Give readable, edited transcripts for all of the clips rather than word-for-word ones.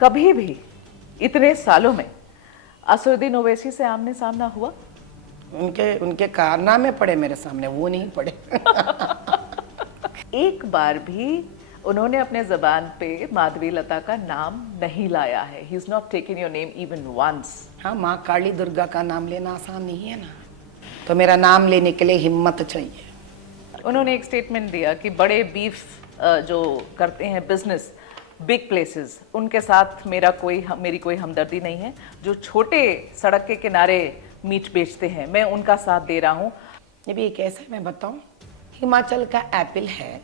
कभी भी इतने सालों में असदुद्दीन ओवैसी से आमने सामना हुआ? उनके उनके कारनामे पड़े मेरे सामने, वो नहीं पड़े। एक बार भी उन्होंने अपने जबान पे माधवीलता का नाम नहीं लाया है। He is not taken your name even once. हाँ, माँ काली दुर्गा का नाम लेना आसान नहीं है ना, तो मेरा नाम लेने के लिए हिम्मत चाहिए। उन्होंने एक स्टेटमेंट दिया कि बड़े बीफ जो करते हैं बिजनेस बिग प्लेसेस, उनके साथ मेरी कोई हमदर्दी नहीं है। जो छोटे सड़क के किनारे मीट बेचते हैं, मैं उनका साथ दे रहा हूँ। ये भी एक ऐसा, मैं बताऊं, हिमाचल का एप्पल है,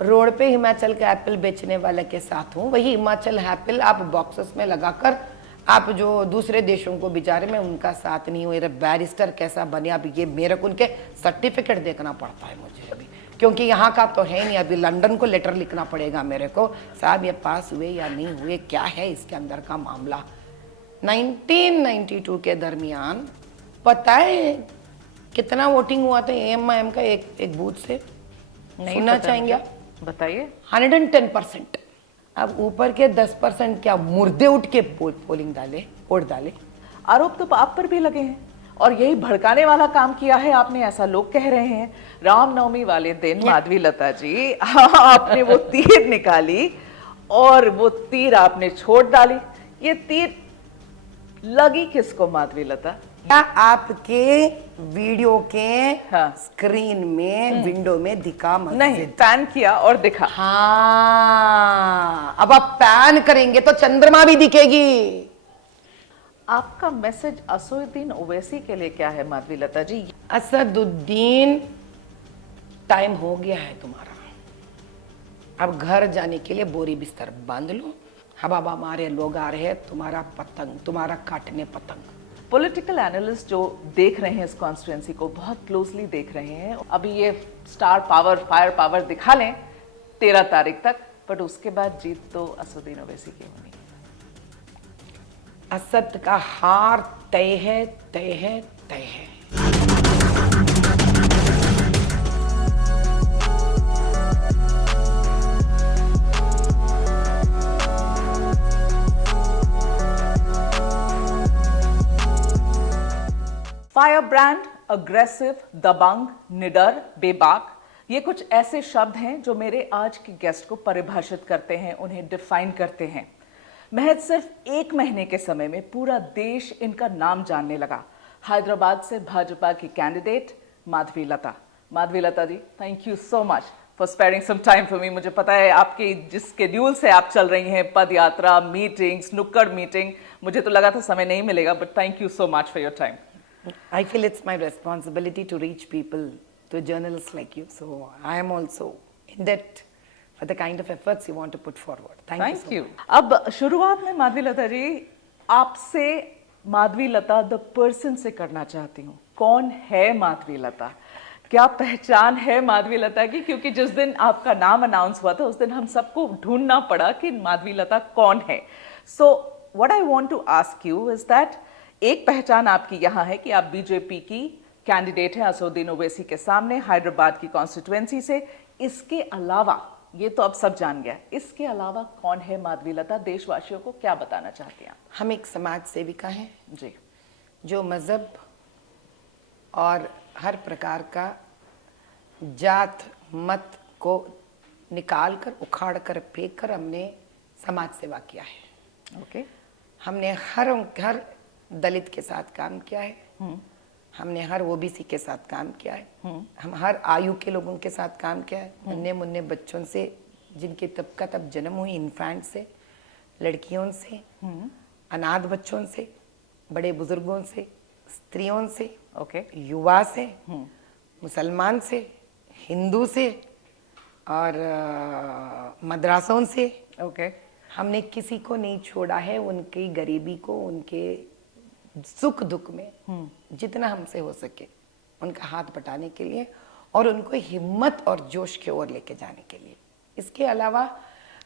रोड पे हिमाचल का एप्पल बेचने वाले के साथ हूँ। वही हिमाचल एप्पल आप बॉक्सेस में लगाकर आप जो दूसरे देशों को बेचारे, मैं उनका साथ नहीं हूँ। ये बैरिस्टर कैसा बने, अब ये मेरे को उनके सर्टिफिकेट देखना पड़ता है मुझे अभी, क्योंकि यहाँ का तो है नहीं। अभी लंदन को लेटर लिखना पड़ेगा मेरे को, साहब ये पास हुए या नहीं हुए, क्या है इसके अंदर का मामला। 1992 के दरमियान पता है कितना वोटिंग हुआ था AMIM का एक बूथ से? नहीं सुनना पता चाहेंगे? मुझे, बताइए। 110%। अब ऊपर के 10% क्या मुर्दे उठ के पोलिंग डाले, वोट डाले। आरोप तो आप पर भी लगे हैं और यही भड़काने वाला काम किया है आपने, ऐसा लोग कह रहे हैं। रामनवमी वाले दिन माधवीलता जी आपने वो तीर निकाली और वो तीर आपने छोड़ डाली। ये तीर लगी किसको माधवीलता? क्या आपके वीडियो के हाँ। स्क्रीन में विंडो में दिखा मस्जिद? नहीं, पैन किया और दिखा। हाँ, अब आप पैन करेंगे तो चंद्रमा भी दिखेगी। आपका मैसेज असदुद्दीन ओवैसी के लिए क्या है माधवीलता जी? असदुद्दीन, टाइम हो गया है तुम्हारा, अब घर जाने के लिए बोरी बिस्तर बांध लो। अब हमारे लोग आ रहे हैं, तुम्हारा पतंग, तुम्हारा काटने पतंग। पॉलिटिकल एनालिस्ट जो देख रहे हैं इस कॉन्स्टिट्यूएंसी को, बहुत क्लोजली देख रहे हैं। अभी ये स्टार पावर, फायर पावर दिखा लें 13 तारीख तक, बट उसके बाद जीत तो असदुद्दीन ओवैसी की होनी है। असद का हार तय है, तय है, तय है। फायर ब्रांड, अग्रेसिव, दबंग, निडर, बेबाक, ये कुछ ऐसे शब्द हैं जो मेरे आज के गेस्ट को परिभाषित करते हैं, उन्हें डिफाइन करते हैं। महज सिर्फ 1 महीने के समय में पूरा देश इनका नाम जानने लगा। हैदराबाद से भाजपा की candidate Madhavilatha. Madhavilatha ji, thank you so much for sparing some time for me. मुझे पता है आपके जिस शेड्यूल से आप चल रही हैं, पद यात्रा, मीटिंग्स, नुक्कड़ मीटिंग, मुझे तो लगा था समय नहीं मिलेगा, but thank you so much for your time. I feel it's my responsibility to reach people, to journalists like you. So I am also in debt for the kind of efforts you want to put forward. Thank you. अब शुरुआत में माधवीलता जी आपसे Madhavilatha the person से करना चाहती हूँ। कौन है माधवीलता? क्या पहचान है माधवीलता की? क्योंकि जिस दिन आपका नाम अनाउंस हुआ था उस दिन हम सबको ढूंढना पड़ा कि माधवीलता कौन है। So what I want to ask you is that एक पहचान आपकी यहां है कि आप बीजेपी की कैंडिडेट हैं असदुद्दीन ओवैसी के सामने, हैदराबाद की कॉन्स्टिट्यूएंसी से। इसके अलावा, ये तो अब सब जान गया, इसके अलावा कौन है माधवीलता? देशवासियों को क्या बताना चाहती हैं? हम एक समाज सेविका हैं जी, जो मजहब और हर प्रकार का जात मत को निकाल कर, उखाड़ कर, फेंक कर हमने समाज सेवा किया है। ओके। हमने हर दलित के साथ काम किया है, हमने हर OBC के साथ काम किया है, हम हर आयु के लोगों के साथ काम किया है। नन्हे मुन्ने बच्चों से, जिनके तब का तब जन्म हुई, इन्फेंट से, लड़कियों से, अनाथ बच्चों से, बड़े बुजुर्गों से, स्त्रियों से, ओके, युवा से, मुसलमान से, हिंदू से और मद्रासों से। ओके। हमने किसी को नहीं छोड़ा है। उनकी गरीबी को, उनके सुख दुख में जितना हमसे हो सके उनका हाथ बटाने के लिए और उनको हिम्मत और जोश की ओर लेके जाने के लिए। इसके अलावा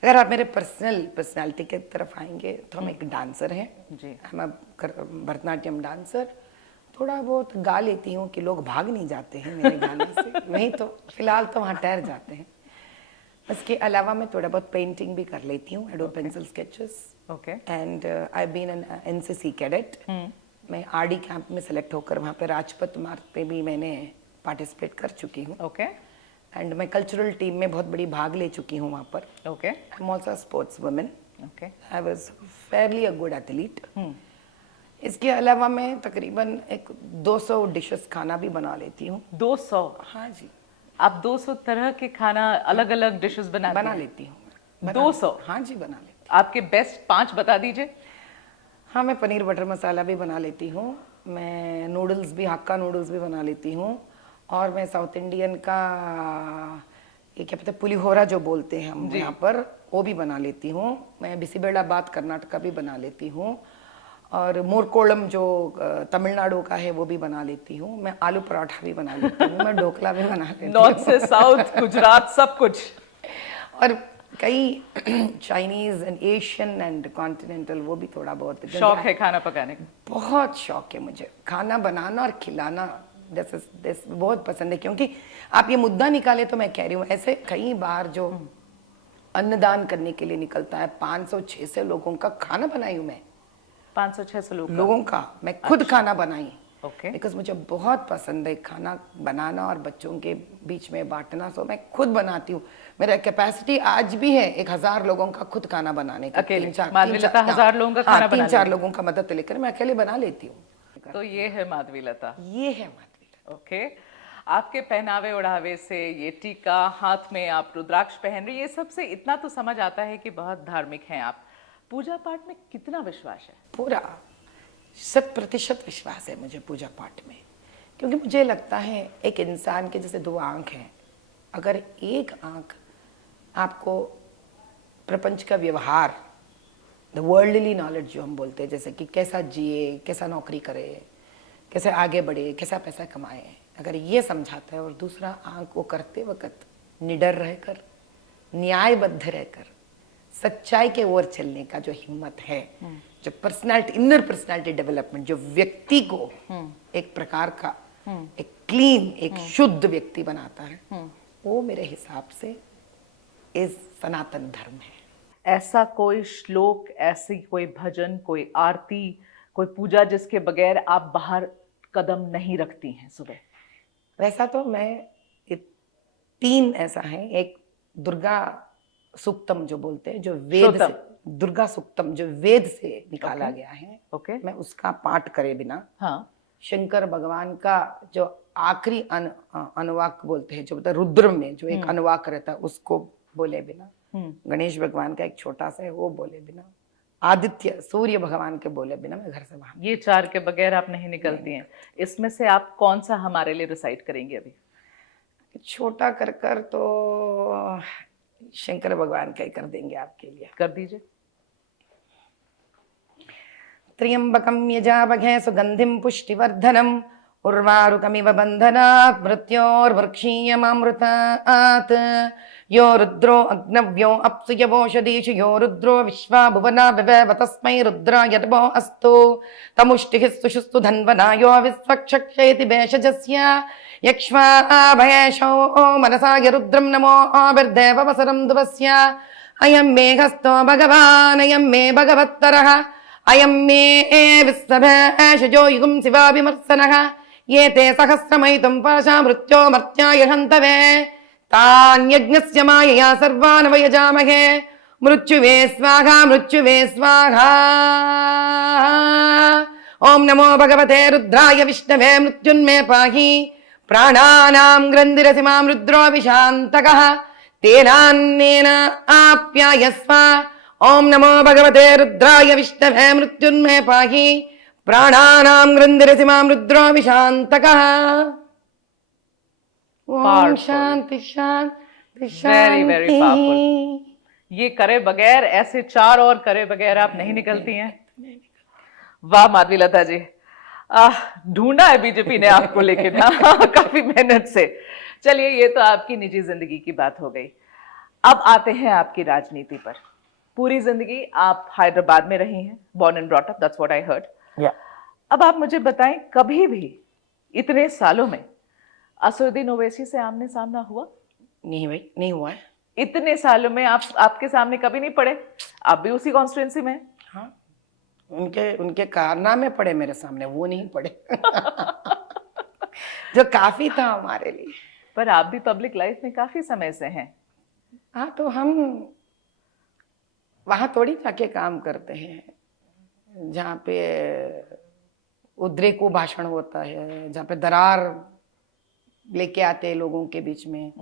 अगर आप मेरे पर्सनालिटी के तरफ आएंगे तो हम एक डांसर हैं जी। हम भरतनाट्यम डांसर। थोड़ा बहुत गा लेती हूँ कि लोग भाग नहीं जाते हैं मेरे गाने से, नहीं तो फिलहाल तो वहाँ ठहर जाते हैं। इसके अलावा मैं थोड़ा बहुत पेंटिंग भी कर लेती हूँ, एडो pencil sketches, okay and I been an NCC cadet. मैं आरडी कैंप में सेलेक्ट होकर वहाँ पे राजपथ मार्ग पे भी मैंने पार्टिसिपेट कर चुकी हूँ, ओके एंड मैं कल्चरल टीम में बहुत बड़ी भाग ले चुकी हूँ वहाँ पर। Okay I am also sports women, okay I was Fairlie a good athlete. इसके अलावा मैं तकरीबन एक 200 डिशेस खाना भी बना लेती हूँ। 200? हाँ जी, आप 200 तरह के खाना अलग अलग डिशेस बना हैं? लेती हूँ मैं। 200? हाँ जी, बना लेती आपके बेस्ट 5 बता दीजिए। हूँ। हाँ, मैं पनीर बटर मसाला भी बना लेती हूँ, मैं नूडल्स भी, हक्का नूडल्स भी बना लेती हूँ, और मैं साउथ इंडियन का ये क्या कहते हैं, पुलिहोरा जो बोलते हैं हम यहाँ पर, वो भी बना लेती हूँ। मैं बिसीबेलाबाद कर्नाटका भी बना लेती हूँ, और मोरकोलम जो तमिलनाडु का है वो भी बना लेती हूँ। मैं आलू पराठा भी बना लेती हूँ, मैं ढोकला भी बना लेती हूँ। नॉर्थ से साउथ, गुजरात, सब कुछ। और कई Chinese and Asian and continental वो भी थोड़ा बहुत शौक है खाना पकाने का? बहुत शौक है मुझे खाना बनाना और खिलाना। दिस बहुत पसंद है, क्योंकि आप ये मुद्दा निकाले तो मैं कह रही हूँ, ऐसे कई बार जो अन्नदान करने के लिए निकलता है, 500-600 लोगों का खाना बनाई हूँ मैं। 500-600 लोगों का मैं खुद खाना बनाई, ओके बिकॉज मुझे बहुत पसंद है खाना बनाना और बच्चों के बीच में बांटना। सो मैं खुद बनाती हूँ। मेरा कैपेसिटी आज भी है 1000 लोगों का खुद खाना बनाने का। अकेले? 3-4 माधवीलता 1000 लोगों का खाना बना 3-4 लोगों का मदद लेकर मैं अकेले बना लेती हूँ। तो ये है माधवीलता। ये है माधवी। ओके, आपके पहनावे ओढ़ावे से, ये टीका, हाथ में आप रुद्राक्ष पहन रही, ये सब से इतना तो समझ आता है कि बहुत धार्मिक हैं आप। पूजा पाठ में कितना विश्वास है? पूरा 100% विश्वास है मुझे पूजा पाठ में, क्योंकि मुझे लगता है एक इंसान के जैसे 2 आंख हैं, अगर एक आंख आपको प्रपंच का व्यवहार, द वर्ल्डली नॉलेज जो हम बोलते हैं, जैसे कि कैसा जिए, कैसा नौकरी करे, कैसे आगे बढ़े, कैसा पैसा कमाए, अगर ये समझाता है, और दूसरा आंख वो करते वक्त निडर रहकर, न्यायबद्ध रहकर, सच्चाई के ओर चलने का जो हिम्मत है, जो पर्सनालिटी, इनर पर्सनालिटी डेवलपमेंट, जो व्यक्ति को एक प्रकार का एक क्लीन, एक शुद्ध व्यक्ति बनाता है, वो मेरे हिसाब से इस सनातन धर्म है। ऐसा कोई श्लोक, ऐसी कोई भजन, कोई आरती, कोई पूजा जिसके बगैर आप बाहर कदम नहीं रखती हैं सुबह? वैसा तो मैं, ये 3 ऐसा है। एक दुर्गा सूक्तम जो बोलते हैं, जो वेद से, दुर्गा सूक्तम जो वेद से निकाला गया है, ओके, मैं उसका पाठ करे बिना, हाँ, शंकर भगवान का जो आखिरी अनुवाक बोलते हैं, जो मतलब रुद्र में जो एक अनुवाक रहता है, उसको बोले बिना, गणेश भगवान का एक छोटा सा है वो बोले बिना, आदित्य सूर्य भगवान के बोले बिना मैं घर से बाहर। ये 4 के बगैर आप नहीं निकलती हैं। इसमें से आप कौन सा हमारे लिए रिसाइट करेंगे अभी? छोटा कर कर तो शंकर भगवान का ही कर देंगे आपके लिए। कर दीजिए। त्र्यंबकम यजामहे सुगंधिम पुष्टिवर्धनम उर्वारुकमिव बंधनात् मृत्योर्भक्षीयमामृतात् यो रुद्रो अग्नव्यो अप्सु यवोषधीषु यो रुद्रो विश्वा भुवना विवेव तस्मै रुद्राय नमो अस्तु तमुष्टिः सुषुस्तु धन्वना यो विश्वक्षक्षेति भेषजस्य यक्ष्माभयेशो मनसाय रुद्रं नमो आविर्देववसरं दुवस्य अयं मे हस्तो भगवान् अयं मे भगवत्तरः अयं मे विश्वभेषजो युगं शिवाभिमर्शनः ये ते सहस्रमयितुं पाशा मृत्यो मर्त्याय हन्तवे तान्यज्ञस्य मायया सर्वान् वयजामहे मृत्युवे स्वाहा मृत्युवे स्वाहा। ओम नमो भगवते रुद्राय विष्णवे मृत्युन्मे पाहि प्राणानां ग्रन्थिरसिमां रुद्रोऽभिशान्तकः तेनान्नेन आप्यायस्व। ओम नमो भगवते रुद्राय विष्णवे मृत्युन्मे पाहि प्राणानां ग्रन्थिरसिमां रुद्रोऽभिशान्तकः। ओम शांति शांति वेरी वेरी शांति। पावरफुल। ये करे बगैर, ऐसे 4 और करे बगैर आप नहीं निकलती हैं। वाह माधवीलता जी, ढूंढा है बीजेपी ने आपको लेकिन काफी मेहनत से। चलिए, ये तो आपकी निजी जिंदगी की बात हो गई। अब आते हैं आपकी राजनीति पर। पूरी जिंदगी आप हैदराबाद में रही हैं, born and brought up, that's what I heard. अब आप मुझे बताएं, कभी भी इतने सालों में असदुद्दीन ओवैसी से आमने सामना हुआ? नहीं भाई, नहीं हुआ है। इतने सालों में आप आपके सामने कभी नहीं पड़े? आप भी उसी कॉन्स्टिट्यूंसी में हैं? हाँ, उनके उनके कारनामे पड़े मेरे सामने, वो नहीं पड़े। जो काफी था हमारे लिए। पर आप भी पब्लिक लाइफ में काफी समय से हैं। हाँ, तो हम वहां थोड़ी जाके काम करते हैं जहाँ पे उद्रेक भाषण होता है, जहाँ पे दरार लेके आते हैं लोगों के बीच में,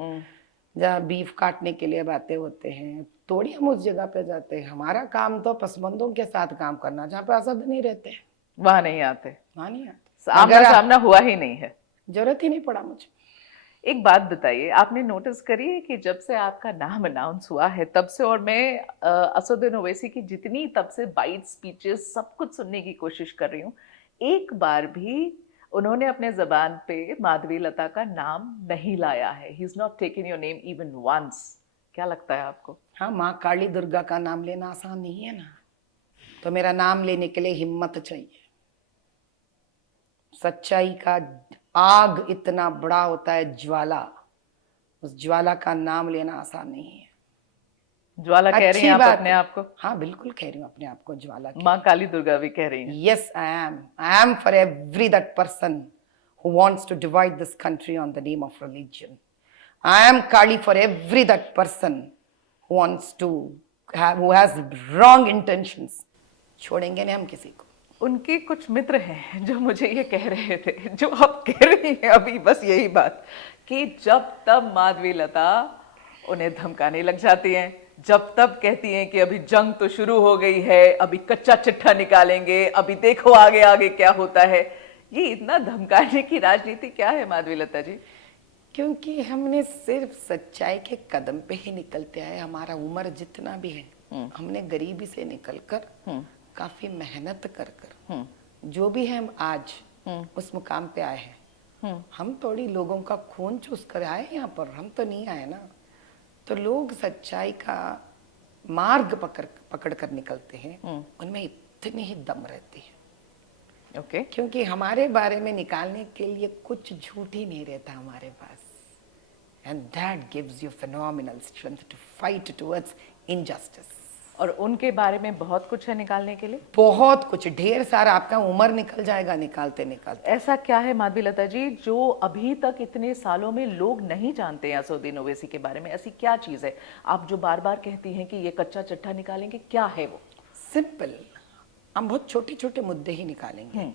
जहाँ बीफ काटने के लिए बातें होते हैं, थोड़ी हम उस जगह पे जाते हैं। हमारा काम तो पसमंदों के साथ काम करना, जहाँ पे असद नहीं रहते, वहां नहीं आते, वहां नहीं आते। आमना सामना हुआ ही नहीं है, जरूरत ही नहीं पड़ा मुझे। एक बात बताइए, आपने नोटिस करी है कि जब से आपका नाम अनाउंस हुआ है तब से, और मैं असदुद्दीन ओवैसी की जितनी तब से बाइट स्पीचेस सब कुछ सुनने की कोशिश कर रही हूँ, एक बार भी उन्होंने अपने जबान पे माधवीलता का नाम नहीं लाया है। He is not taken your name even once. क्या लगता है आपको? हाँ, माँ काली दुर्गा का नाम लेना आसान नहीं है ना, तो मेरा नाम लेने के लिए हिम्मत चाहिए। सच्चाई का आग इतना बड़ा होता है, ज्वाला, उस ज्वाला का नाम लेना आसान नहीं है। ज्वाला कह रही हैं आप अपने आप को? हाँ, बिल्कुल कह रही हूँ अपने आप को ज्वाला। माँ काली दुर्गा भी कह रही हैं। Yes, I am for every that person who wants to divide this country on the name of religion. I am Kali for every that person who wants to who has wrong intentions. छोड़ेंगे नहीं हम किसी को। उनके कुछ मित्र हैं जो मुझे ये कह रहे थे, जो आप कह रही हैं अभी, बस यही बात कि जब तब माधवीलता उन्हें धमकाने लग जाती हैं, जब तब कहती हैं कि अभी जंग तो शुरू हो गई है, अभी कच्चा चिट्ठा निकालेंगे, अभी देखो आगे आगे क्या होता है। ये इतना धमकाने की राजनीति क्या है माधवीलता जी? क्योंकि हमने सिर्फ सच्चाई के कदम पे ही निकलते आए। हमारा उम्र जितना भी है, हमने गरीबी से निकलकर काफी मेहनत कर कर जो भी है हम आज उस मुकाम पे आए हैं। हम थोड़ी लोगों का खून चूस कर आए यहाँ पर, हम तो नहीं आए ना। तो लोग सच्चाई का मार्ग पकड़ कर निकलते हैं, उनमें इतनी ही दम रहती है। ओके क्योंकि हमारे बारे में निकालने के लिए कुछ झूठ ही नहीं रहता हमारे पास, and that gives you phenomenal strength to fight towards injustice. और उनके बारे में बहुत कुछ है निकालने के लिए, बहुत कुछ, ढेर सारा। आपका उम्र निकल जाएगा निकालते निकालते। ऐसा क्या है माधवीलता जी जो अभी तक इतने सालों में लोग नहीं जानते हैं असदुद्दीन ओवैसी के बारे में? ऐसी क्या चीज है आप जो बार बार कहती हैं कि ये कच्चा चिट्ठा निकालेंगे? क्या है वो? सिंपल, हम बहुत छोटे छोटे मुद्दे ही निकालेंगे।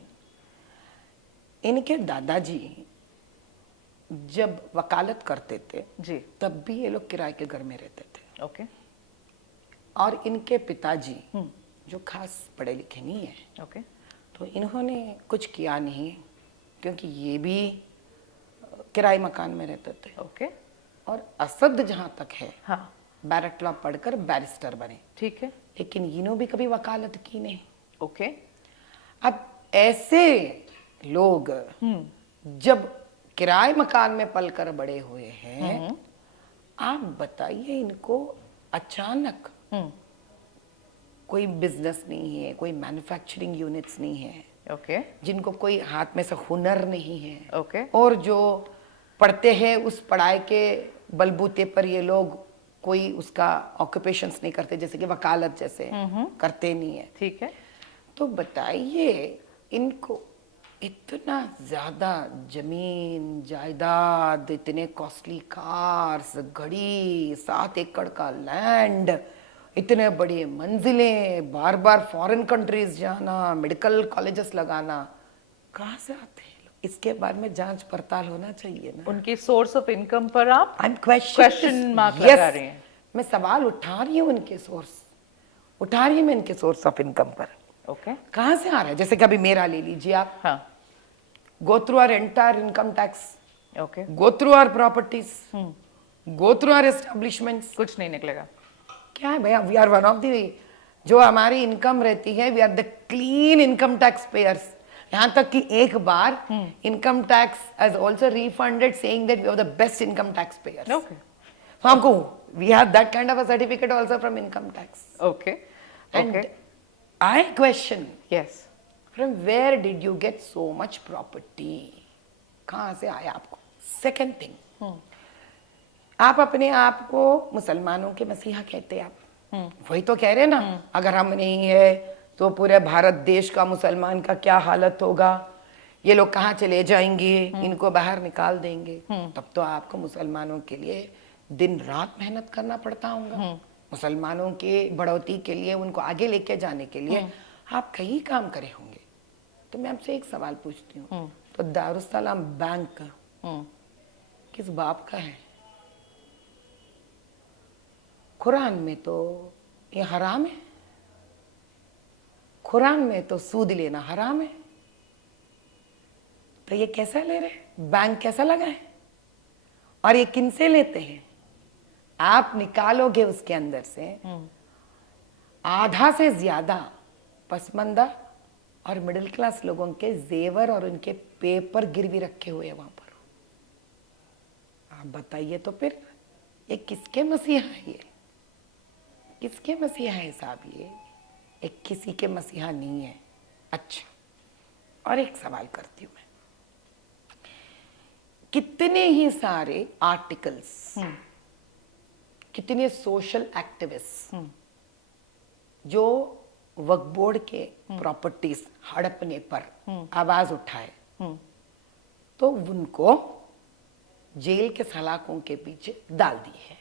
इनके दादाजी जब वकालत करते थे जी, तब भी ये लोग किराए के घर में रहते थे। ओके और इनके पिताजी जो खास पढ़े लिखे नहीं है, ओके तो इन्होंने कुछ किया नहीं, क्योंकि ये भी किराए मकान में रहते थे। ओके और असद जहां तक है, हाँ बैरट लॉ पढ़कर बैरिस्टर बने, ठीक है, लेकिन इन्हों भी कभी वकालत की नहीं। ओके अब ऐसे लोग जब किराए मकान में पलकर बड़े हुए हैं, आप बताइए इनको अचानक कोई बिजनेस नहीं है, कोई मैन्युफैक्चरिंग यूनिट्स नहीं है, ओके जिनको कोई हाथ में से हुनर नहीं है, ओके और जो पढ़ते हैं उस पढ़ाई के बलबूते पर ये लोग कोई उसका ऑक्यूपेशंस नहीं करते, जैसे कि वकालत जैसे करते नहीं है, ठीक है। तो बताइए इनको इतना ज्यादा जमीन जायदाद, इतने कॉस्टली कार्स, घड़ी, 7 एकड़ का लैंड, इतने बड़ी मंजिलें, बार बार फॉरेन कंट्रीज जाना, मेडिकल कॉलेजेस लगाना, कहाँ से आते हैं? इसके बारे में जांच पड़ताल होना चाहिए ना। उनकी सोर्स ऑफ इनकम पर आप क्वेश्चन मार्क लगा रही हैं। मैं सवाल उठा रही हूँ उनके सोर्स, उठा रही हूँ मैं इनके सोर्स ऑफ इनकम पर। ओके कहाँ से आ रहा है? जैसे कि अभी मेरा ले लीजिए आप, हाँ go through our entire income tax, okay go through our properties, go through our establishments, कुछ नहीं निकलेगा। क्या है भैया? We are one of the, जो हमारी इनकम रहती है, we are the clean income tax payers. यहाँ तक कि एक बार income tax has also refunded saying that we are the best income tax payers. Okay तो हमको we have that kind of a certificate also from income tax. Okay and I question, yes, from where did you get so much property? कहाँ से आया आपको? Second thing, आप अपने आप को मुसलमानों के मसीहा कहते हैं आप, वही तो कह रहे हैं ना। अगर हम नहीं है तो पूरे भारत देश का मुसलमान का क्या हालत होगा, ये लोग कहाँ चले जाएंगे, इनको बाहर निकाल देंगे। तब तो आपको मुसलमानों के लिए दिन रात मेहनत करना पड़ता होगा, मुसलमानों के बढ़ोतरी के लिए, उनको आगे लेके जाने के लिए आप कई काम करे होंगे। तो मैं आपसे एक सवाल पूछती हूँ, तो दारुस्सलाम बैंक किस बाप का है? कुरान में तो ये हराम है, कुरान में तो सूद लेना हराम है। तो ये कैसा ले रहे, बैंक कैसा लगा है, और ये किन से लेते हैं? आप निकालोगे उसके अंदर से आधा से ज्यादा पसमंदा और मिडिल क्लास लोगों के जेवर और उनके पेपर गिरवी रखे हुए हैं वहां पर। आप बताइए तो फिर ये किसके मसीहा है? ये किसके मसीहा है साहब? ये एक किसी के मसीहा नहीं है। अच्छा, और एक सवाल करती हूं मैं, कितने ही सारे आर्टिकल्स, कितने सोशल एक्टिविस्ट जो वक्फ बोर्ड के प्रॉपर्टीज हड़पने पर आवाज उठाए, तो उनको जेल के सलाखों के पीछे डाल दी है।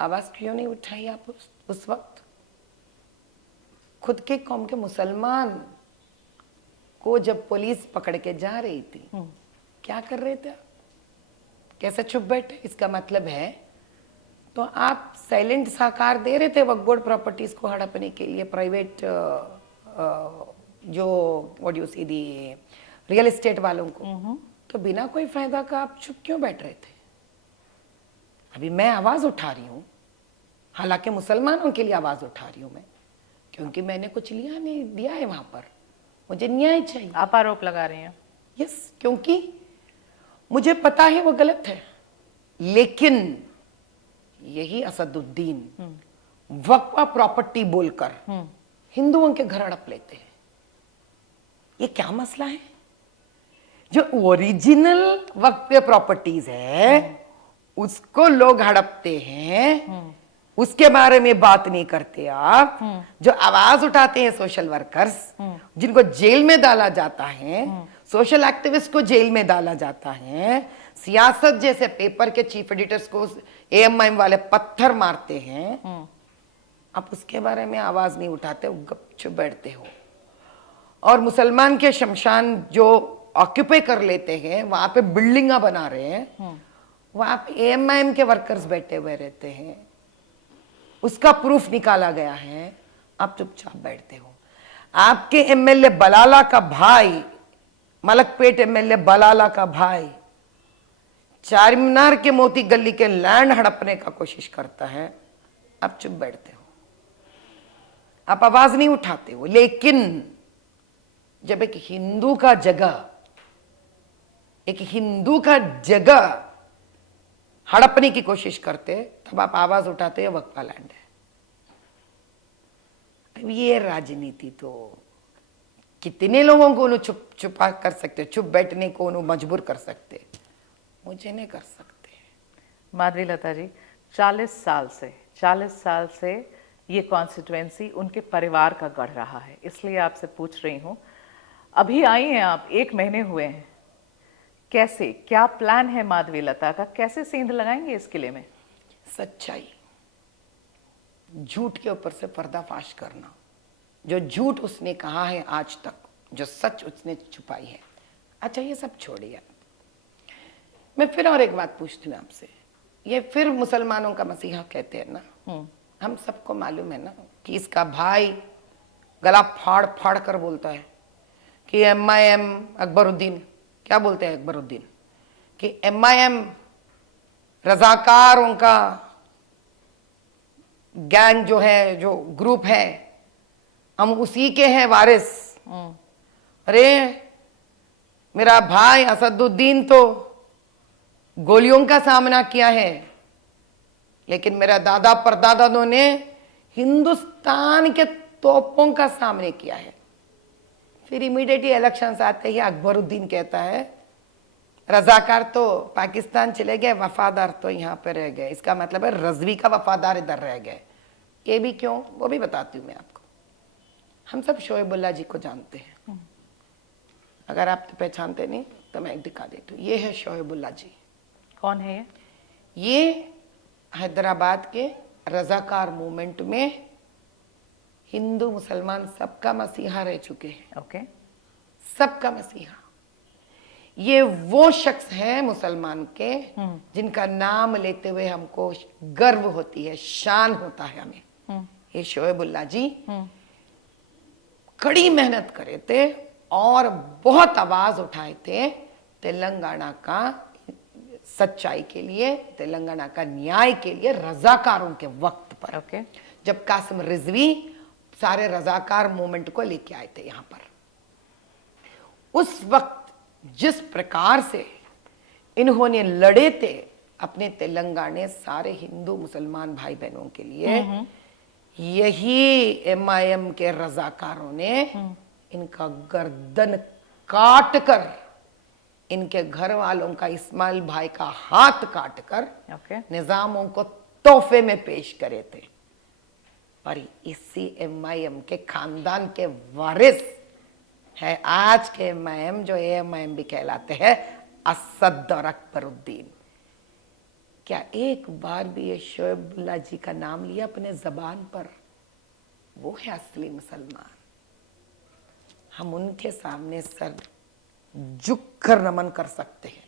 आवाज क्यों नहीं उठाई आप उस वक्त? खुद के कौम के मुसलमान को जब पुलिस पकड़ के जा रही थी, क्या कर रहे थे? कैसे चुप बैठे? इसका मतलब है तो आप साइलेंट साकार दे रहे थे वक्फ बोर्ड प्रॉपर्टीज को हड़पने के लिए, प्राइवेट जो what you see the real estate वालों को। तो बिना कोई फायदा का आप चुप क्यों बैठ रहे थे? अभी मैं आवाज उठा रही हूं, हालांकि मुसलमानों के लिए आवाज उठा रही हूं मैं, क्योंकि मैंने कुछ लिया नहीं, दिया है वहां पर, मुझे न्याय चाहिए। आप आरोप लगा रही हैं? यस, क्योंकि मुझे पता है वो गलत है, लेकिन यही असदुद्दीन वक्फ प्रॉपर्टी बोलकर हिंदुओं के घर हड़प लेते हैं। ये क्या मसला है? जो ओरिजिनल वक्फ प्रॉपर्टीज है उसको लोग हड़पते हैं, उसके बारे में बात नहीं करते आप। जो आवाज उठाते हैं सोशल वर्कर्स, जिनको जेल में डाला जाता है, सोशल एक्टिविस्ट को जेल में डाला जाता है, सियासत जैसे पेपर के चीफ एडिटर्स को एएमआईएम वाले पत्थर मारते हैं, आप उसके बारे में आवाज नहीं उठाते हो, गपचुप बैठते हो। और मुसलमान के शमशान जो ऑक्यूपाई कर लेते हैं, वहां पे बिल्डिंगा बना रहे हैं, वहां पे एएमआईएम के वर्कर्स बैठे हुए रहते हैं, उसका प्रूफ निकाला गया है, आप चुपचाप बैठते हो। आपके एमएलए बलाला का भाई, मलकपेट एमएलए बलाला का भाई चारमीनार के मोती गली के लैंड हड़पने का कोशिश करता है, आप चुप बैठते हो, आप आवाज नहीं उठाते हो। लेकिन जब एक हिंदू का जगह हड़पने की कोशिश करते, तब आप आवाज उठाते हैं वक्फा लैंड है। अब ये राजनीति तो कितने लोगों को चुप छुपा कर सकते, चुप बैठने को मजबूर कर सकते, मुझे नहीं कर सकते। माधवीलता जी, 40 साल से ये कॉन्स्टिट्यूएंसी उनके परिवार का गढ़ रहा है, इसलिए आपसे पूछ रही हूँ, अभी आई हैं आप, 1 महीने हुए हैं, कैसे, क्या प्लान है माधवीलता का, कैसे सेंध लगाएंगे इस किले में? सच्चाई, झूठ के ऊपर से पर्दाफाश करना, जो झूठ उसने कहा है आज तक, जो सच उसने छुपाई है। अच्छा, ये सब छोड़िए, मैं फिर और एक बात पूछती हूँ आपसे। ये फिर मुसलमानों का मसीहा कहते हैं ना, हम सबको मालूम है ना कि इसका भाई गला फाड़ फाड़ कर बोलता है कि एमआईएम अकबरुद्दीन, क्या बोलते हैं अकबरुद्दीन, कि एमआईएम रजाकारों का गैंग जो है, जो ग्रुप है, हम उसी के हैं वारिस। अरे मेरा भाई असदुद्दीन तो गोलियों का सामना किया है, लेकिन मेरा दादा परदादा ने हिंदुस्तान के तोपों का सामना किया है। फिर इमीडिएटली इलेक्शंस आते ही अकबरुद्दीन कहता है रजाकार तो पाकिस्तान चले गए, वफादार तो यहाँ पे रह गए। इसका मतलब है रजवी का वफादार इधर रह गए। ये भी क्यों, वो भी बताती हूँ मैं आपको। हम सब शोएबुल्ला जी को जानते हैं, अगर आप पहचानते नहीं तो मैं एक दिखा देती हूँ। ये है शोएबुल्ला जी। कौन है ये? ये हैदराबाद के रजाकार मूवमेंट में हिंदू मुसलमान सबका मसीहा रह चुके हैं, ओके। सबका मसीहा। ये वो शख्स है मुसलमान के जिनका नाम लेते हुए हमको गर्व होती है, शान होता है हमें। ये शोएबुल्ला जी कड़ी मेहनत करे थे और बहुत आवाज उठाए थे तेलंगाना का सच्चाई के लिए, तेलंगाना का न्याय के लिए, रजाकारों के वक्त पर। ओके। जब कासिम रिजवी सारे रजाकार मूवमेंट को लेके आए थे यहां पर, उस वक्त जिस प्रकार से इन्होंने लड़े थे अपने तेलंगाना सारे हिंदू मुसलमान भाई बहनों के लिए, यही एमआईएम के रजाकारों ने इनका गर्दन काट कर, इनके घर वालों का, इस्माइल भाई का हाथ काट कर ओके। निजामों को तोहफे में पेश करे थे। और इसी एमआईएम के खानदान के वारिस है आज के एमआईएम, जो एमआईएम भी कहलाते हैं, असद और अकबरुद्दीन। क्या एक बार भी ये शोएबुल्ला जी का नाम लिया अपने जबान पर? वो है असली मुसलमान। हम उनके सामने सर झुक कर नमन कर सकते हैं।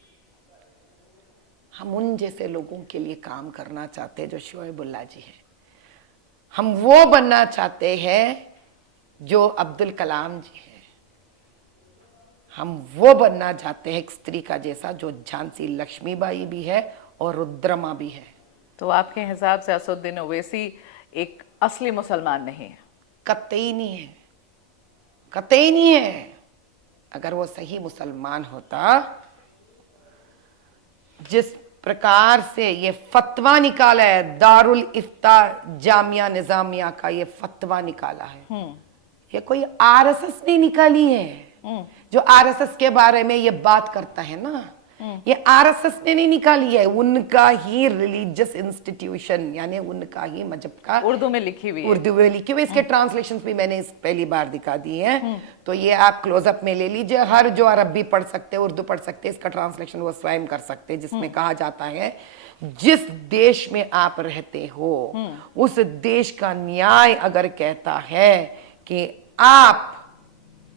हम उन जैसे लोगों के लिए काम करना चाहते हैं जो शोएबुल्ला जी हैं। हम वो बनना चाहते हैं जो अब्दुल कलाम जी हैं। हम वो बनना चाहते हैं एक स्त्री का जैसा जो झांसी लक्ष्मीबाई भी है और रुद्रमा भी है। तो आपके हिसाब से असदुद्दीन ओवैसी एक असली मुसलमान नहीं है? कतई नहीं है, कतई नहीं है। अगर वो सही मुसलमान होता, जिस प्रकार से ये फतवा निकाला है, दारुल इफ्ता जामिया निजामिया का ये फतवा निकाला है, ये कोई आरएसएस ने निकाली है। जो आरएसएस के बारे में ये बात करता है ना, ये आरएसएस ने नहीं निकाली है, उनका ही रिलीजियस इंस्टीट्यूशन, यानी उनका ही मजहब का, उर्दू में लिखी हुई है। उर्दू में लिखी हुई। इसके ट्रांसलेशंस भी मैंने इस पहली बार दिखा दिए हैं, तो ये आप क्लोजअप में ले लीजिए। हर जो अरबी पढ़ सकते, उर्दू पढ़ सकते, इसका ट्रांसलेशन वो स्वयं कर सकते हैं, जिसमें कहा जाता है जिस देश में आप रहते हो उस देश का न्याय अगर कहता है कि आप